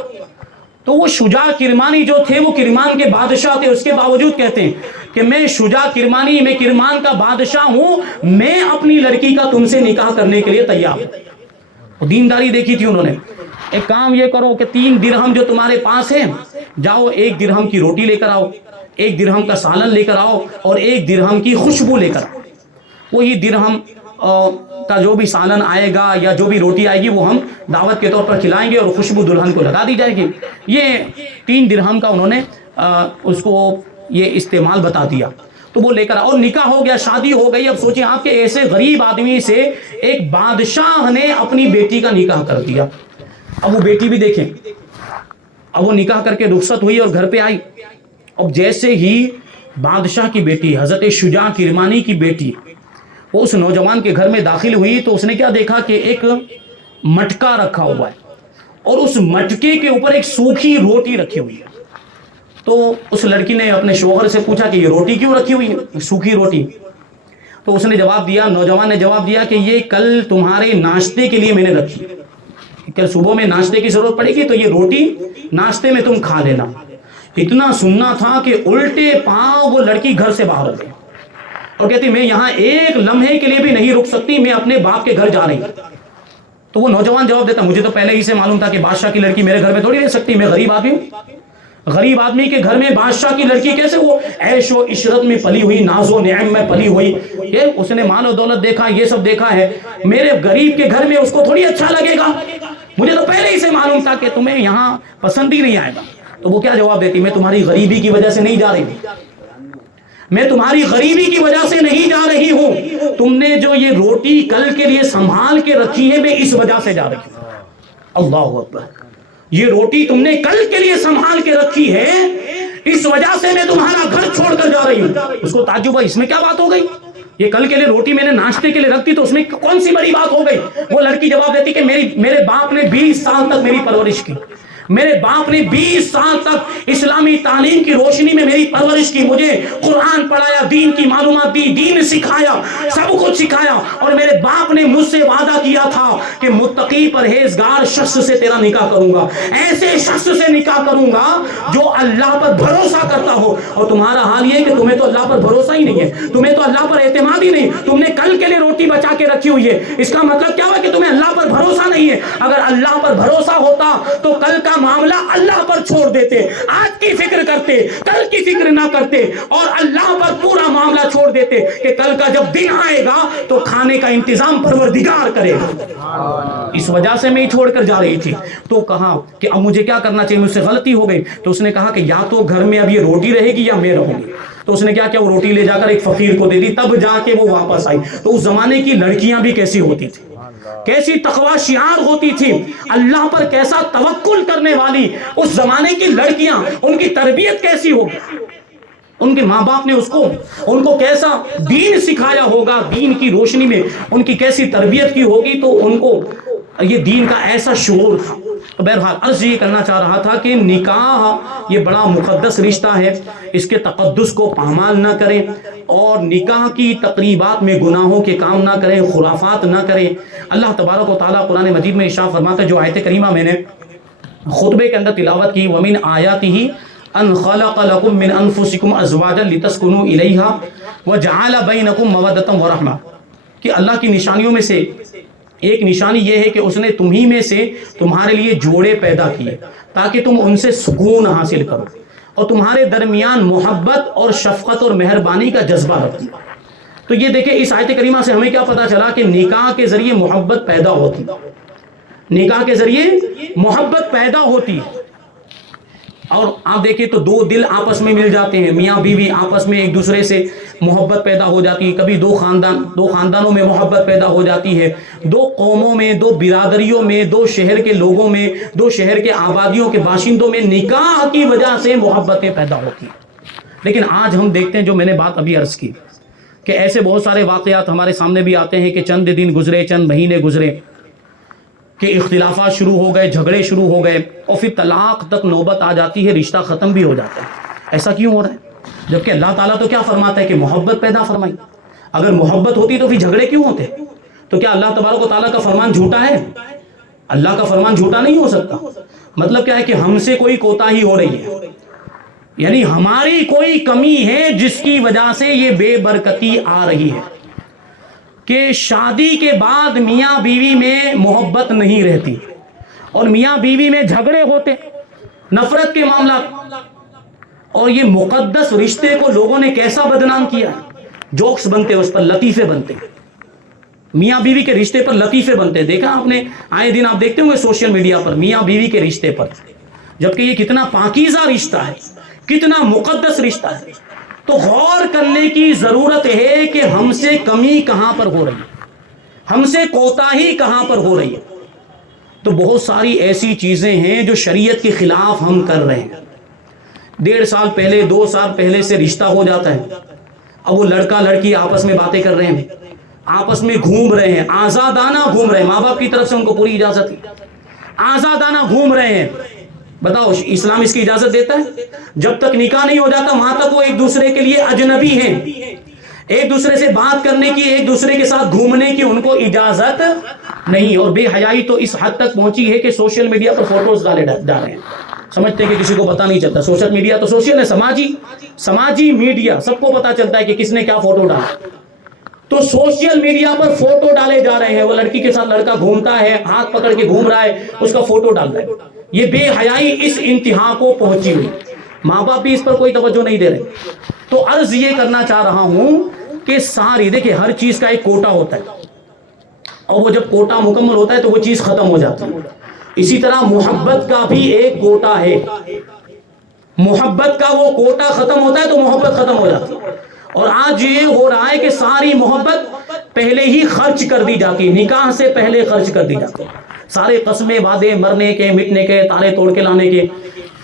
تو وہ شجاع کرمانی جو تھے، وہ کرمان کے بادشاہ تھے، اس کے باوجود کہتے ہیں کہ میں شجاع کرمانی، میں کرمان کا بادشاہ ہوں، میں اپنی لڑکی کا تم سے نکاح کرنے کے لیے تیار ہوں۔ دینداری دیکھی تھی انہوں نے۔ ایک کام یہ کرو کہ 3 درہم جو تمہارے پاس ہیں، جاؤ 1 درہم کی روٹی لے کر آؤ، 1 درہم کا سالن لے کر آؤ اور 1 درہم کی خوشبو لے کر آؤ۔ وہی درہم کا جو بھی سالن آئے گا یا جو بھی روٹی آئے گی وہ ہم دعوت کے طور پر کھلائیں گے اور خوشبو دلہن کو لگا دی جائے گی۔ یہ 3 درہم کا انہوں نے اس کو یہ استعمال بتا دیا، تو وہ لے کر اور نکاح ہو گیا، شادی ہو گئی۔ اب سوچیں آپ کے ایسے غریب آدمی سے ایک بادشاہ نے اپنی بیٹی کا نکاح کر دیا۔ اب وہ بیٹی بھی دیکھیں، اب وہ نکاح کر کے رخصت ہوئی اور گھر پہ آئی۔ اب جیسے ہی بادشاہ کی بیٹی، حضرت شجاع کرمانی کی بیٹی، وہ اس نوجوان کے گھر میں داخل ہوئی تو اس نے کیا دیکھا کہ ایک مٹکا رکھا ہوا ہے اور اس مٹکے کے اوپر ایک سوکھی روٹی رکھی ہوئی ہے۔ تو اس لڑکی نے اپنے شوہر سے پوچھا کہ یہ روٹی کیوں رکھی ہوئی ہے، سوکھی روٹی؟ تو اس نے جواب دیا، نوجوان نے جواب دیا کہ یہ کل تمہارے ناشتے کے لیے میں نے رکھی، کل صبح میں ناشتے کی ضرورت پڑے گی تو یہ روٹی ناشتے میں تم کھا لینا۔ اتنا سننا تھا کہ الٹے پاؤں وہ لڑکی گھر سے باہر ہو گئی اور کہتی میں یہاں ایک لمحے کے لیے بھی نہیں رک سکتی، میں اپنے باپ کے گھر جا رہی ہوں۔ تو وہ نوجوان جواب دیتا مجھے تو پہلے ہی سے معلوم تھا کہ بادشاہ کی لڑکی میرے گھر میں تھوڑی رہ سکتی، میں غریب آدمی ہوں، غریب آدمی کے گھر میں بادشاہ کی لڑکی کیسے وہ عیش و عشرت میں پلی ہوئی، ناز و نعم میں پلی ہوئی، یہ اس نے مال و دولت دیکھا، یہ سب دیکھا ہے، میرے غریب کے گھر میں اس کو تھوڑی اچھا لگے گا، مجھے تو پہلے ہی سے معلوم تھا کہ تمہیں یہاں پسند ہی نہیں آئے گا۔ تو وہ کیا جواب دیتی، میں تمہاری غریبی کی وجہ سے نہیں جا رہی، میں تمہاری غریبی کی وجہ سے نہیں جا رہی ہوں، تم نے جو یہ روٹی کل کے لیے سنبھال کے رکھی ہے میں اس وجہ سے جا رہی ہوں۔ اللہ اکبر، یہ روٹی تم نے کل کے لیے سنبھال کے رکھی ہے، اس وجہ سے میں تمہارا گھر چھوڑ کر جا رہی ہوں۔ اس کو تعجب ہے، اس میں کیا بات ہو گئی، یہ کل کے لیے روٹی میں نے ناشتے کے لیے رکھ دی تو اس میں کون سی بڑی بات ہو گئی۔ وہ لڑکی جواب دیتی کہ میرے باپ نے 20 سال تک میری پرورش کی، میرے باپ نے 20 سال تک اسلامی تعلیم کی روشنی میں میری پرورش کی، مجھے قرآن پڑھایا، دین کی معلومات دی، دین سکھایا، سب کچھ سکھایا، اور میرے باپ نے مجھ سے وعدہ کیا تھا کہ متقی پرہیزگار شخص سے تیرا نکاح کروں گا، ایسے شخص سے نکاح کروں گا جو اللہ پر بھروسہ کرتا ہو۔ اور تمہارا حال یہ ہے کہ تمہیں تو اللہ پر بھروسہ ہی نہیں ہے، تمہیں تو اللہ پر اعتماد ہی نہیں، تم نے کل کے لیے روٹی بچا کے رکھی ہوئی ہے، اس کا مطلب کیا ہوا کہ تمہیں اللہ پر بھروسہ نہیں ہے۔ اگر اللہ پر بھروسہ ہوتا تو کل کا معاملہ اللہ پر چھوڑ دیتے، آج کی فکر کرتے، کل کی فکر نہ کرتے، اور اللہ پر پورا معاملہ چھوڑ دیتے کہ کل کا جب دن آئے گا تو کھانے کا انتظام پروردگار کرے گا۔ اس وجہ سے میں چھوڑ کر جا رہی تھی۔ تو کہا کہ اب مجھے کیا کرنا چاہیے، مجھ سے غلطی ہو گئی۔ تو اس نے کہا کہ یا تو گھر میں اب یہ روٹی رہے گی یا میں رہوں گی۔ تو اس نے کیا وہ روٹی لے جا کر ایک فقیر کو دے دی، تب جا کے وہ واپس آئی۔ تو اس زمانے کی لڑکیاں بھی کیسی ہوتی تھی، کیسی تقوی شعار ہوتی تھی، اللہ پر کیسا توکل کرنے والی اس زمانے کی لڑکیاں، ان کی تربیت کیسی ہوگی، ان کے ماں باپ نے ان کو کیسا دین سکھایا ہوگا، دین کی روشنی میں ان کی کیسی تربیت کی ہوگی، تو ان کو یہ دین کا ایسا شعور تھا۔ تو بہرحال عرض یہ کرنا چاہ رہا تھا کہ نکاح یہ بڑا مقدس رشتہ ہے، اس کے تقدس کو پامال نہ کریں، اور نکاح کی تقریبات میں گناہوں کے کام نہ کریں، خرافات نہ کریں۔ اللہ تبارک و تعالیٰ قرآن مجید میں ارشاد فرماتا ہے، جو آیت کریمہ میں نے خطبے کے اندر تلاوت کی، وَمِنْ آیَاتِهِ أَنْ خَلَقَ لَكُم مِّنْ أَنفُسِكُمْ أَزْوَاجًا لِتَسْكُنُوا إِلَيْهَا وَجَعَلَ بَيْنَكُم مَّوَدَّةً وَرَحْمَةً، کہ اللہ کی نشانیوں میں سے ایک نشانی یہ ہے کہ اس نے تمہیں میں سے تمہارے لیے جوڑے پیدا کیے تاکہ تم ان سے سکون حاصل کرو، اور تمہارے درمیان محبت اور شفقت اور مہربانی کا جذبہ رکھتی۔ تو یہ دیکھیں اس آیت کریمہ سے ہمیں کیا پتا چلا کہ نکاح کے ذریعے محبت پیدا ہوتی، نکاح کے ذریعے محبت پیدا ہوتی۔ اور آپ دیکھیں تو دو دل آپس میں مل جاتے ہیں، میاں بیوی آپس میں ایک دوسرے سے محبت پیدا ہو جاتی ہے، کبھی دو خاندانوں میں محبت پیدا ہو جاتی ہے، دو قوموں میں، دو برادریوں میں، دو شہر کے لوگوں میں، دو شہر کے آبادیوں کے باشندوں میں نکاح کی وجہ سے محبتیں پیدا ہوتی ہیں۔ لیکن آج ہم دیکھتے ہیں، جو میں نے بات ابھی عرض کی، کہ ایسے بہت سارے واقعات ہمارے سامنے بھی آتے ہیں کہ چند دن گزرے، چند مہینے گزرے کہ اختلافات شروع ہو گئے، جھگڑے شروع ہو گئے، اور پھر طلاق تک نوبت آ جاتی ہے، رشتہ ختم بھی ہو جاتا ہے۔ ایسا کیوں ہو رہا ہے؟ جبکہ اللہ تعالیٰ تو کیا فرماتا ہے کہ محبت پیدا فرمائی۔ اگر محبت ہوتی تو پھر جھگڑے کیوں ہوتے؟ تو کیا اللہ تبارک و تعالیٰ کا فرمان جھوٹا ہے؟ اللہ کا فرمان جھوٹا نہیں ہو سکتا۔ مطلب کیا ہے کہ ہم سے کوئی کوتاہی ہو رہی ہے، یعنی ہماری کوئی کمی ہے جس کی وجہ سے یہ بے برکتی آ رہی ہے، کہ شادی کے بعد میاں بیوی میں محبت نہیں رہتی، اور میاں بیوی میں جھگڑے ہوتے، نفرت کے معاملات، اور یہ مقدس رشتے کو لوگوں نے کیسا بدنام کیا، جوکس بنتے، اس پر لطیفے بنتے، میاں بیوی کے رشتے پر لطیفے بنتے۔ دیکھا آپ نے، آئے دن آپ دیکھتے ہوں گے سوشل میڈیا پر میاں بیوی کے رشتے پر، جبکہ یہ کتنا پاکیزہ رشتہ ہے، کتنا مقدس رشتہ ہے۔ تو غور کرنے کی ضرورت ہے کہ ہم سے کمی کہاں پر ہو رہی ہے، ہم سے کوتاہی کہاں پر ہو رہی ہے۔ تو بہت ساری ایسی چیزیں ہیں جو شریعت کے خلاف ہم کر رہے ہیں۔ 1.5 سال پہلے، 2 سال پہلے سے رشتہ ہو جاتا ہے، اب وہ لڑکا لڑکی آپس میں باتیں کر رہے ہیں، آپس میں گھوم رہے ہیں، آزادانہ گھوم رہے ہیں، ماں باپ کی طرف سے ان کو پوری اجازت ہے، آزادانہ گھوم رہے ہیں۔ بتاؤ اسلام اس کی اجازت دیتا ہے؟ جب تک نکاح نہیں ہو جاتا وہاں تک وہ ایک دوسرے کے لیے اجنبی ہیں، ایک دوسرے سے بات کرنے کی، ایک دوسرے کے ساتھ گھومنے کی ان کو اجازت نہیں۔ اور بے حیائی تو اس حد تک پہنچی ہے کہ سوشل میڈیا پر فوٹوز ڈالے جا رہے ہیں، سمجھتے ہیں کہ کسی کو پتہ نہیں چلتا۔ سوشل میڈیا تو سوشل ہے، سماجی میڈیا، سب کو پتہ چلتا ہے کہ کس نے کیا فوٹو ڈالا۔ تو سوشل میڈیا پر فوٹو ڈالے جا رہے ہیں, وہ لڑکی کے ساتھ لڑکا گھومتا ہے, ہاتھ پکڑ کے گھوم رہا ہے, اس کا فوٹو ڈال رہا ہے. یہ بے حیائی اس انتہا کو پہنچی ہوئی, ماں باپ بھی اس پر کوئی توجہ نہیں دے رہے. تو عرض یہ کرنا چاہ رہا ہوں کہ ساری, دیکھیں ہر چیز کا ایک کوٹا ہوتا ہے, اور وہ جب کوٹا مکمل ہوتا ہے تو وہ چیز ختم ہو جاتی ہے. اسی طرح محبت کا بھی ایک کوٹا ہے, محبت کا وہ کوٹا ختم ہوتا ہے تو محبت ختم ہو جاتی ہے. اور آج یہ ہو رہا ہے کہ ساری محبت پہلے ہی خرچ کر دی جاتی ہے, نکاح سے پہلے خرچ کر دی جاتی ہے. سارے قسمیں وعدے مرنے کے, مٹنے کے, تالے توڑ کے لانے کے,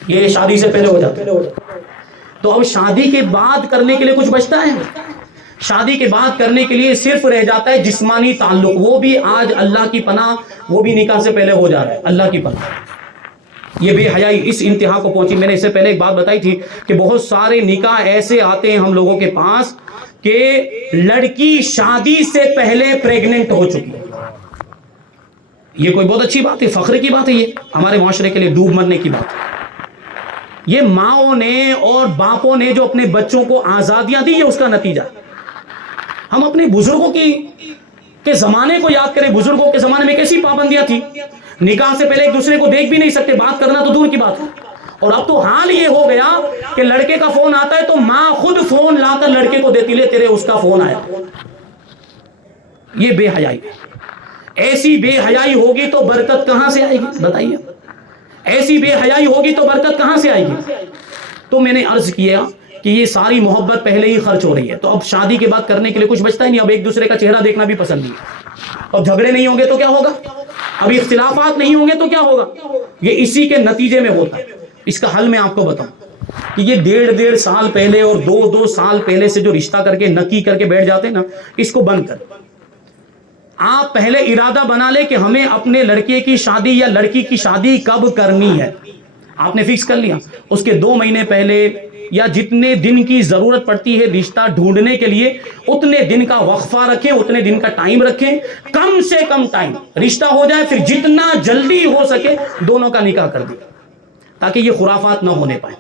یہ شادی سے پہلے ہو جاتے ہیں. تو اب شادی کے بعد کرنے کے لیے کچھ بچتا ہے؟ شادی کے بعد کرنے کے لیے صرف رہ جاتا ہے جسمانی تعلق, وہ بھی آج اللہ کی پناہ وہ بھی نکاح سے پہلے ہو جا رہا ہے, اللہ کی پناہ. یہ بے حیائی اس انتہا کو پہنچی. میں نے اس سے پہلے ایک بات بتائی تھی کہ بہت سارے نکاح ایسے آتے ہیں ہم لوگوں کے پاس کہ لڑکی شادی سے پہلے پریگننٹ ہو چکی ہے. یہ کوئی بہت اچھی بات ہے, فخر کی بات ہے, یہ ہمارے معاشرے کے لیے ڈوب مرنے کی بات ہے. یہ ماؤں نے اور باپوں نے جو اپنے بچوں کو آزادیاں دی, یہ اس کا نتیجہ. ہم اپنے بزرگوں کے زمانے کو یاد کریں, بزرگوں کے زمانے میں کیسی پابندیاں تھی, نکاح سے پہلے ایک دوسرے کو دیکھ بھی نہیں سکتے, بات کرنا تو دور کی بات ہے. اور اب تو حال یہ ہو گیا کہ لڑکے کا فون آتا ہے تو ماں خود فون لا کر لڑکے کو دیتی, لے تیرے اس کا فون آیا. یہ بے حیائی. ایسی بے حیائی ہوگی تو برکت کہاں سے آئے گی بتائیے؟ ایسی بے حیائی ہوگی تو برکت کہاں سے آئے گی؟ تو میں نے عرض کیا کہ یہ ساری محبت پہلے ہی خرچ ہو رہی ہے, تو اب شادی کے بعد کرنے کے لیے کچھ بچتا ہی نہیں. اب ایک دوسرے کا چہرہ دیکھنا بھی پسند نہیں ہے. اب جھگڑے نہیں ہوں گے تو کیا ہوگا؟ اب اختلافات نہیں ہوں گے تو کیا ہوگا؟ یہ اسی کے نتیجے میں ہوتا ہے. اس کا حل میں آپ کو بتاؤں کہ یہ 1.5 سال پہلے اور 2 سال پہلے سے جو رشتہ کر کے نکی کر کے بیٹھ جاتے ہیں نا, اس کو بند کر. آپ پہلے ارادہ بنا لے کہ ہمیں اپنے لڑکے کی شادی یا لڑکی کی شادی کب کرنی ہے. آپ نے فکس کر لیا, اس کے 2 مہینے پہلے یا جتنے دن کی ضرورت پڑتی ہے رشتہ ڈھونڈنے کے لیے, اتنے دن کا وقفہ رکھیں, اتنے دن کا ٹائم رکھیں, کم سے کم ٹائم رشتہ ہو جائے, پھر جتنا جلدی ہو سکے دونوں کا نکاح کر دیں, تاکہ یہ خرافات نہ ہونے پائیں,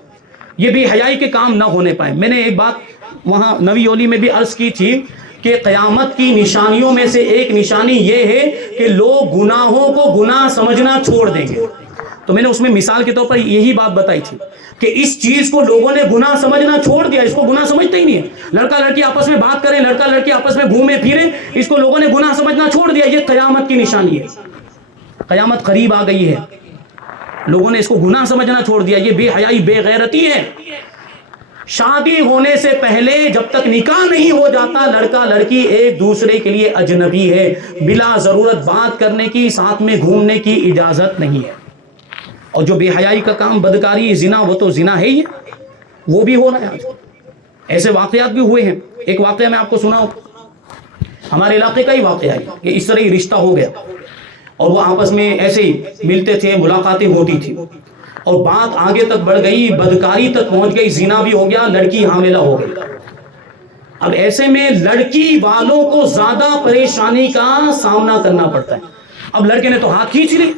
یہ بھی حیائی کے کام نہ ہونے پائیں. میں نے ایک بات وہاں نوی اولی میں بھی عرض کی تھی کہ قیامت کی نشانیوں میں سے ایک نشانی یہ ہے کہ لوگ گناہوں کو گناہ سمجھنا چھوڑ دیں گے. تو میں نے اس میں مثال کے طور پر یہی بات بتائی تھی کہ اس چیز کو لوگوں نے گناہ سمجھنا چھوڑ دیا, اس کو گناہ سمجھتے ہی نہیں ہے. لڑکا لڑکی آپس میں بات کریں, لڑکا لڑکی آپس میں گھومے پھریں, اس کو لوگوں نے گناہ سمجھنا چھوڑ دیا. یہ قیامت کی نشانی ہے, قیامت قریب آ گئی ہے, لوگوں نے اس کو گناہ سمجھنا چھوڑ دیا. یہ بے حیائی بے غیرتی ہے. شادی ہونے سے پہلے جب تک نکاح نہیں ہو جاتا, لڑکا لڑکی ایک دوسرے کے لیے اجنبی ہے, بلا ضرورت بات کرنے کی, ساتھ میں گھومنے کی اجازت نہیں ہے. اور جو بے حیائی کا کام, بدکاری, زنا, وہ تو زنا ہے ہی, وہ بھی ہو رہا ہے آج. ایسے واقعات بھی ہوئے ہیں. ایک واقعہ میں آپ کو سناؤں, ہمارے علاقے کا ہی واقعہ ہے کہ اس طرح ہی رشتہ ہو گیا, اور وہ آپس میں ایسے ہی ملتے تھے, ملاقاتیں ہوتی تھی, اور بات آگے تک بڑھ گئی, بدکاری تک پہنچ گئی, زنا بھی ہو گیا, لڑکی حاملہ ہو گئی. اب ایسے میں لڑکی والوں کو زیادہ پریشانی کا سامنا کرنا پڑتا ہے. اب لڑکے نے تو ہاتھ کھینچ لی,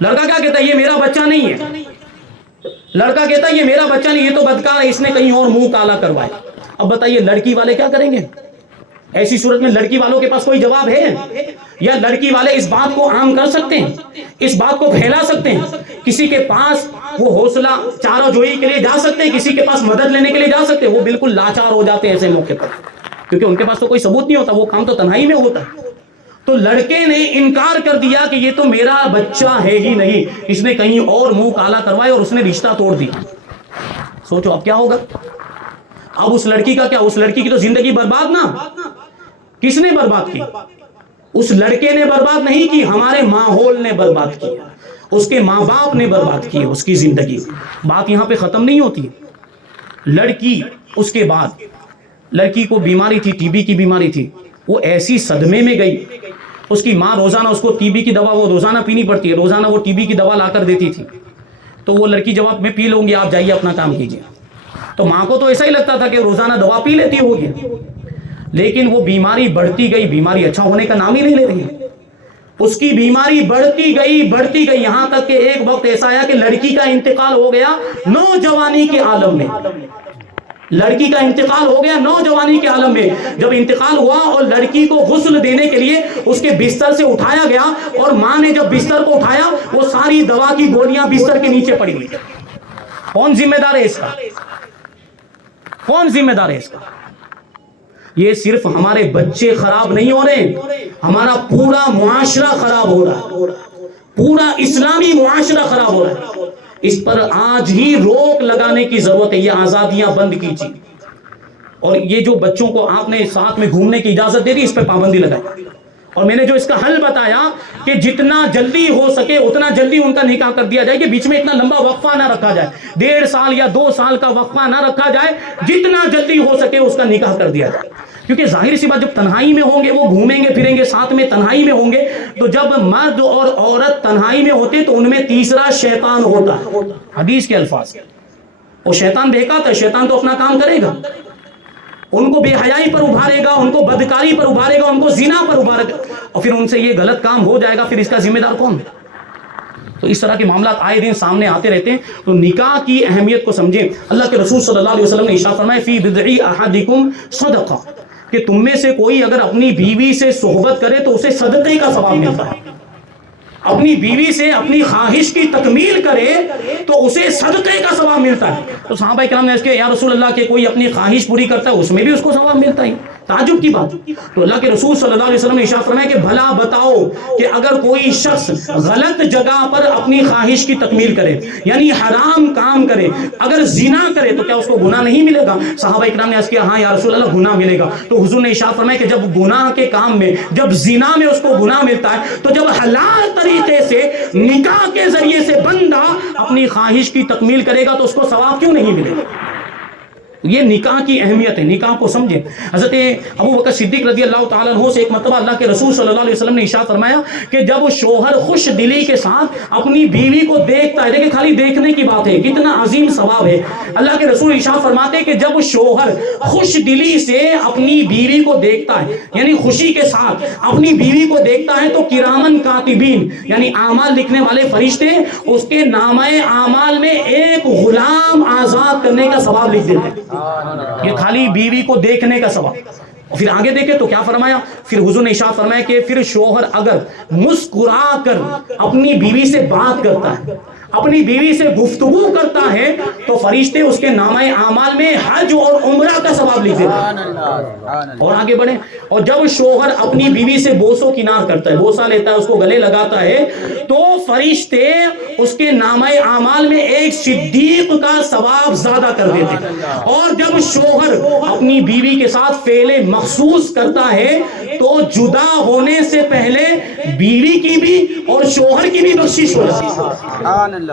لڑکا کیا کہتا ہے, یہ میرا بچہ نہیں ہے. لڑکا کہتا ہے یہ میرا بچہ نہیں, یہ تو بدکار ہے, اس نے کہیں اور منہ کالا کروائے. اب بتائیے لڑکی والے کیا کریں گے ایسی صورت میں؟ لڑکی والوں کے پاس کوئی جواب ہے یا لڑکی والے اس بات کو عام کر سکتے ہیں, اس بات کو پھیلا سکتے ہیں؟ کسی کے پاس وہ حوصلہ چارہ جوئی کے لیے جا سکتے ہیں, کسی کے پاس مدد لینے کے لیے جا سکتے ہیں؟ وہ بالکل لاچار ہو جاتے ہیں ایسے موقع پر, کیونکہ ان کے پاس تو کوئی ثبوت نہیں ہوتا, وہ کام تو تنہائی میں ہوتا ہے. تو لڑکے نے انکار کر دیا کہ یہ تو میرا بچہ ہے ہی نہیں, اس نے کہیں اور منہ کالا کروائے اور اس نے رشتہ توڑ دیا. سوچو اب کیا ہوگا. اب اس لڑکی کا کیا, اس لڑکی کی تو زندگی برباد نا. کس نے برباد کی؟ اس لڑکے نے برباد نہیں کی, ہمارے ماحول نے برباد کی, اس کے ماں باپ نے برباد کی اس کی زندگی. بات یہاں پہ ختم نہیں ہوتی. لڑکی اس کے بعد, لڑکی کو بیماری تھی, ٹی بی کی بیماری تھی, وہ ایسی صدمے میں گئی, اس کی ماں روزانہ اس کو ٹی بی کی دوا وہ روزانہ پینی پڑتی ہے, روزانہ وہ ٹی بی کی دوا لا کر دیتی تھی. تو وہ لڑکی جواب میں پی لوں گی, آپ جائیے اپنا کام کیجیے. تو ماں کو تو ایسا ہی لگتا تھا کہ روزانہ دوا پی لیتی ہوگی, لیکن وہ بیماری بڑھتی گئی, بیماری اچھا ہونے کا نام ہی نہیں لے رہی. اس کی بیماری بڑھتی گئی یہاں تک کہ ایک وقت ایسا آیا کہ لڑکی کا انتقال ہو گیا نوجوانی کے عالم میں. لڑکی کا انتقال ہو گیا نوجوانی کے عالم میں، جب انتقال ہوا اور لڑکی کو غسل دینے کے لیے اس کے بستر سے اٹھایا گیا، اور ماں نے جب بستر کو اٹھایا وہ ساری دوا کی گولیاں بستر کے نیچے پڑی ہوئی. کون ذمہ دار ہے اس کا؟ کون ذمہ دار ہے اس کا؟ یہ صرف ہمارے بچے خراب نہیں ہو رہے، ہمارا پورا معاشرہ خراب ہو رہا ہے، پورا اسلامی معاشرہ خراب ہو رہا ہے. اس پر آج ہی روک لگانے کی ضرورت ہے. یہ آزادیاں بند کیجیے، اور یہ جو بچوں کو آپ نے ساتھ میں گھومنے کی اجازت دے دی، اس پہ پابندی لگائی. اور میں نے جو اس کا حل بتایا کہ جتنا جلدی ہو سکے اتنا جلدی ان کا نکاح کر دیا جائے، کہ بیچ میں اتنا لمبا وقفہ نہ رکھا جائے، 1.5 سال یا 2 سال کا وقفہ نہ رکھا جائے، جتنا جلدی ہو سکے اس کا نکاح کر دیا جائے. کیونکہ ظاہر سی بات، جب تنہائی میں ہوں گے، وہ گھومیں گے پھریں گے ساتھ میں، تنہائی میں ہوں گے، تو جب مرد اور عورت تنہائی میں ہوتے تو ان میں تیسرا شیطان ہوتا ہے. حدیث کے الفاظ، وہ شیطان بہکاتا ہے، شیطان تو اپنا کام کرے گا، ان کو بے حیائی پر ابھارے گا، ان کو بدکاری پر ابھارے گا، ان کو زنا پر ابھارے گا، اور پھر ان سے یہ غلط کام ہو جائے گا، پھر اس کا ذمہ دار کون؟ تو اس طرح کے معاملات آئے دن سامنے آتے رہتے ہیں. تو نکاح کی اہمیت کو سمجھیں. اللہ کے رسول صلی اللہ علیہ وسلم نے ارشاد فرمایا فی بضع احدکم صدقہ، کہ تم میں سے کوئی اگر اپنی بیوی سے صحبت کرے تو اسے صدقے کا ثواب ملتا ہے. اپنی بیوی سے اپنی خواہش کی تکمیل کرے تو اسے صدقے کا ثواب ملتا ہے. تو صحابہ کرام نے اس کے یا رسول اللہ کے کوئی اپنی خواہش پوری کرتا ہے اس میں بھی اس کو ثواب ملتا ہے. تعجب کی بات. تو اللہ کے رسول صلی اللہ علیہ وسلم نے ارشاد فرمایا کہ بھلا بتاؤ کہ اگر کوئی شخص غلط جگہ پر اپنی خواہش کی تکمیل کرے، یعنی حرام کام کرے، اگر زنا کرے تو کیا اس کو گناہ نہیں ملے گا؟ صحابہ اکرام نے عرض کیا ہاں یا رسول اللہ گناہ ملے گا. تو حضور نے ارشاد فرمایا کہ جب گناہ کے کام میں، جب زنا میں اس کو گناہ ملتا ہے، تو جب حلال طریقے سے نکاح کے ذریعے سے بندہ اپنی خواہش کی تکمیل کرے گا تو اس کو ثواب کیوں نہیں ملے گا؟ یہ نکاح کی اہمیت ہے، نکاح کو سمجھیں. حضرت ابو بکر صدیق رضی اللہ تعالیٰ عنہ سے ایک مرتبہ اللہ کے رسول صلی اللہ علیہ وسلم نے ارشاد فرمایا کہ جب شوہر خوش دلی کے ساتھ اپنی بیوی کو دیکھتا ہے، دیکھیں خالی دیکھنے کی بات ہے، کتنا عظیم ثواب ہے. اللہ کے رسول ارشاد فرماتے ہیں کہ جب شوہر خوش دلی سے اپنی بیوی کو دیکھتا ہے، یعنی خوشی کے ساتھ اپنی بیوی کو دیکھتا ہے، تو کرامن کاتبین یعنی اعمال لکھنے والے فرشتے اس کے نامہ اعمال میں ایک غلام آزاد کرنے کا ثواب لکھ دیتے ہیں. یہ خالی بیوی کو دیکھنے کا ثواب. پھر آگے دیکھیں تو کیا فرمایا؟ پھر حضور نے ارشاد فرمایا کہ پھر شوہر اگر مسکرا کر اپنی بیوی سے بات کرتا ہے، اپنی بیوی سے گفتگو کرتا ہے، تو فرشتے اس کے نامہ اعمال میں حج اور عمرہ کا ثواب لکھ دیتے ہیں. اور آگے بڑھیں. اور جب شوہر اپنی بیوی سے بوسو کنار کرتا ہے، بوسا لیتا ہے، اس کو گلے لگاتا ہے، تو فرشتے اس کے نامہ اعمال میں ایک صدیق کا ثواب زیادہ کر دیتے ہیں. اور جب شوہر اپنی بیوی کے ساتھ فعل مخصوص کرتا ہے تو جدا ہونے سے پہلے بیوی کی بھی اور شوہر کی بھی بخشش ہو جاتی ہے.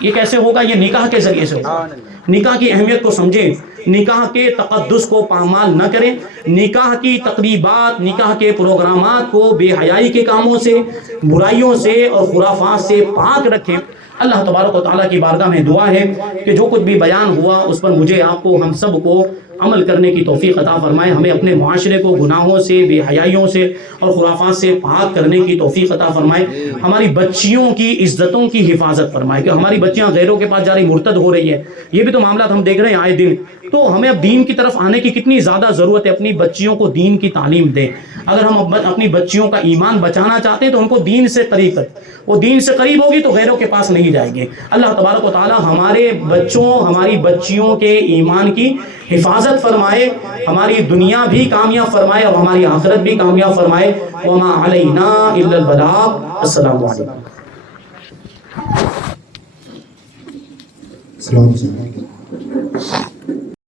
یہ کیسے ہوگا؟ یہ نکاح کے ذریعے سے ہوگا. نکاح کی اہمیت کو سمجھیں. نکاح کے تقدس کو پامال نہ کریں. نکاح کی تقریبات، نکاح کے پروگرامات کو بے حیائی کے کاموں سے، برائیوں سے اور خرافات سے پاک رکھیں. اللہ تبارک و تعالیٰ کی بارگاہ میں دعا ہے کہ جو کچھ بھی بیان ہوا اس پر مجھے، آپ کو، ہم سب کو عمل کرنے کی توفیق عطا فرمائے. ہمیں اپنے معاشرے کو گناہوں سے، بے حیائیوں سے اور خرافات سے پاک کرنے کی توفیق عطا فرمائے. ہماری بچیوں کی عزتوں کی حفاظت فرمائے کہ ہماری بچیاں غیروں کے پاس جا رہی مرتد ہو رہی ہے. یہ بھی تو معاملات ہم دیکھ رہے ہیں آئے دن. تو ہمیں اب دین کی طرف آنے کی کتنی زیادہ ضرورت ہے. اپنی بچیوں کو دین کی تعلیم دیں. اگر ہم اپنی بچیوں کا ایمان بچانا چاہتے ہیں تو ان کو دین سے قریب کریں. وہ دین سے قریب ہوگی تو غیروں کے پاس نہیں جائے گی. اللہ تبارک و تعالی ہمارے بچوں، ہماری بچیوں کے ایمان کی حفاظت فرمائے، ہماری دنیا بھی کامیاب فرمائے اور ہماری آخرت بھی کامیاب فرمائے. وما علینا الا البلاغ. السلام علیکم. السلام علیکم.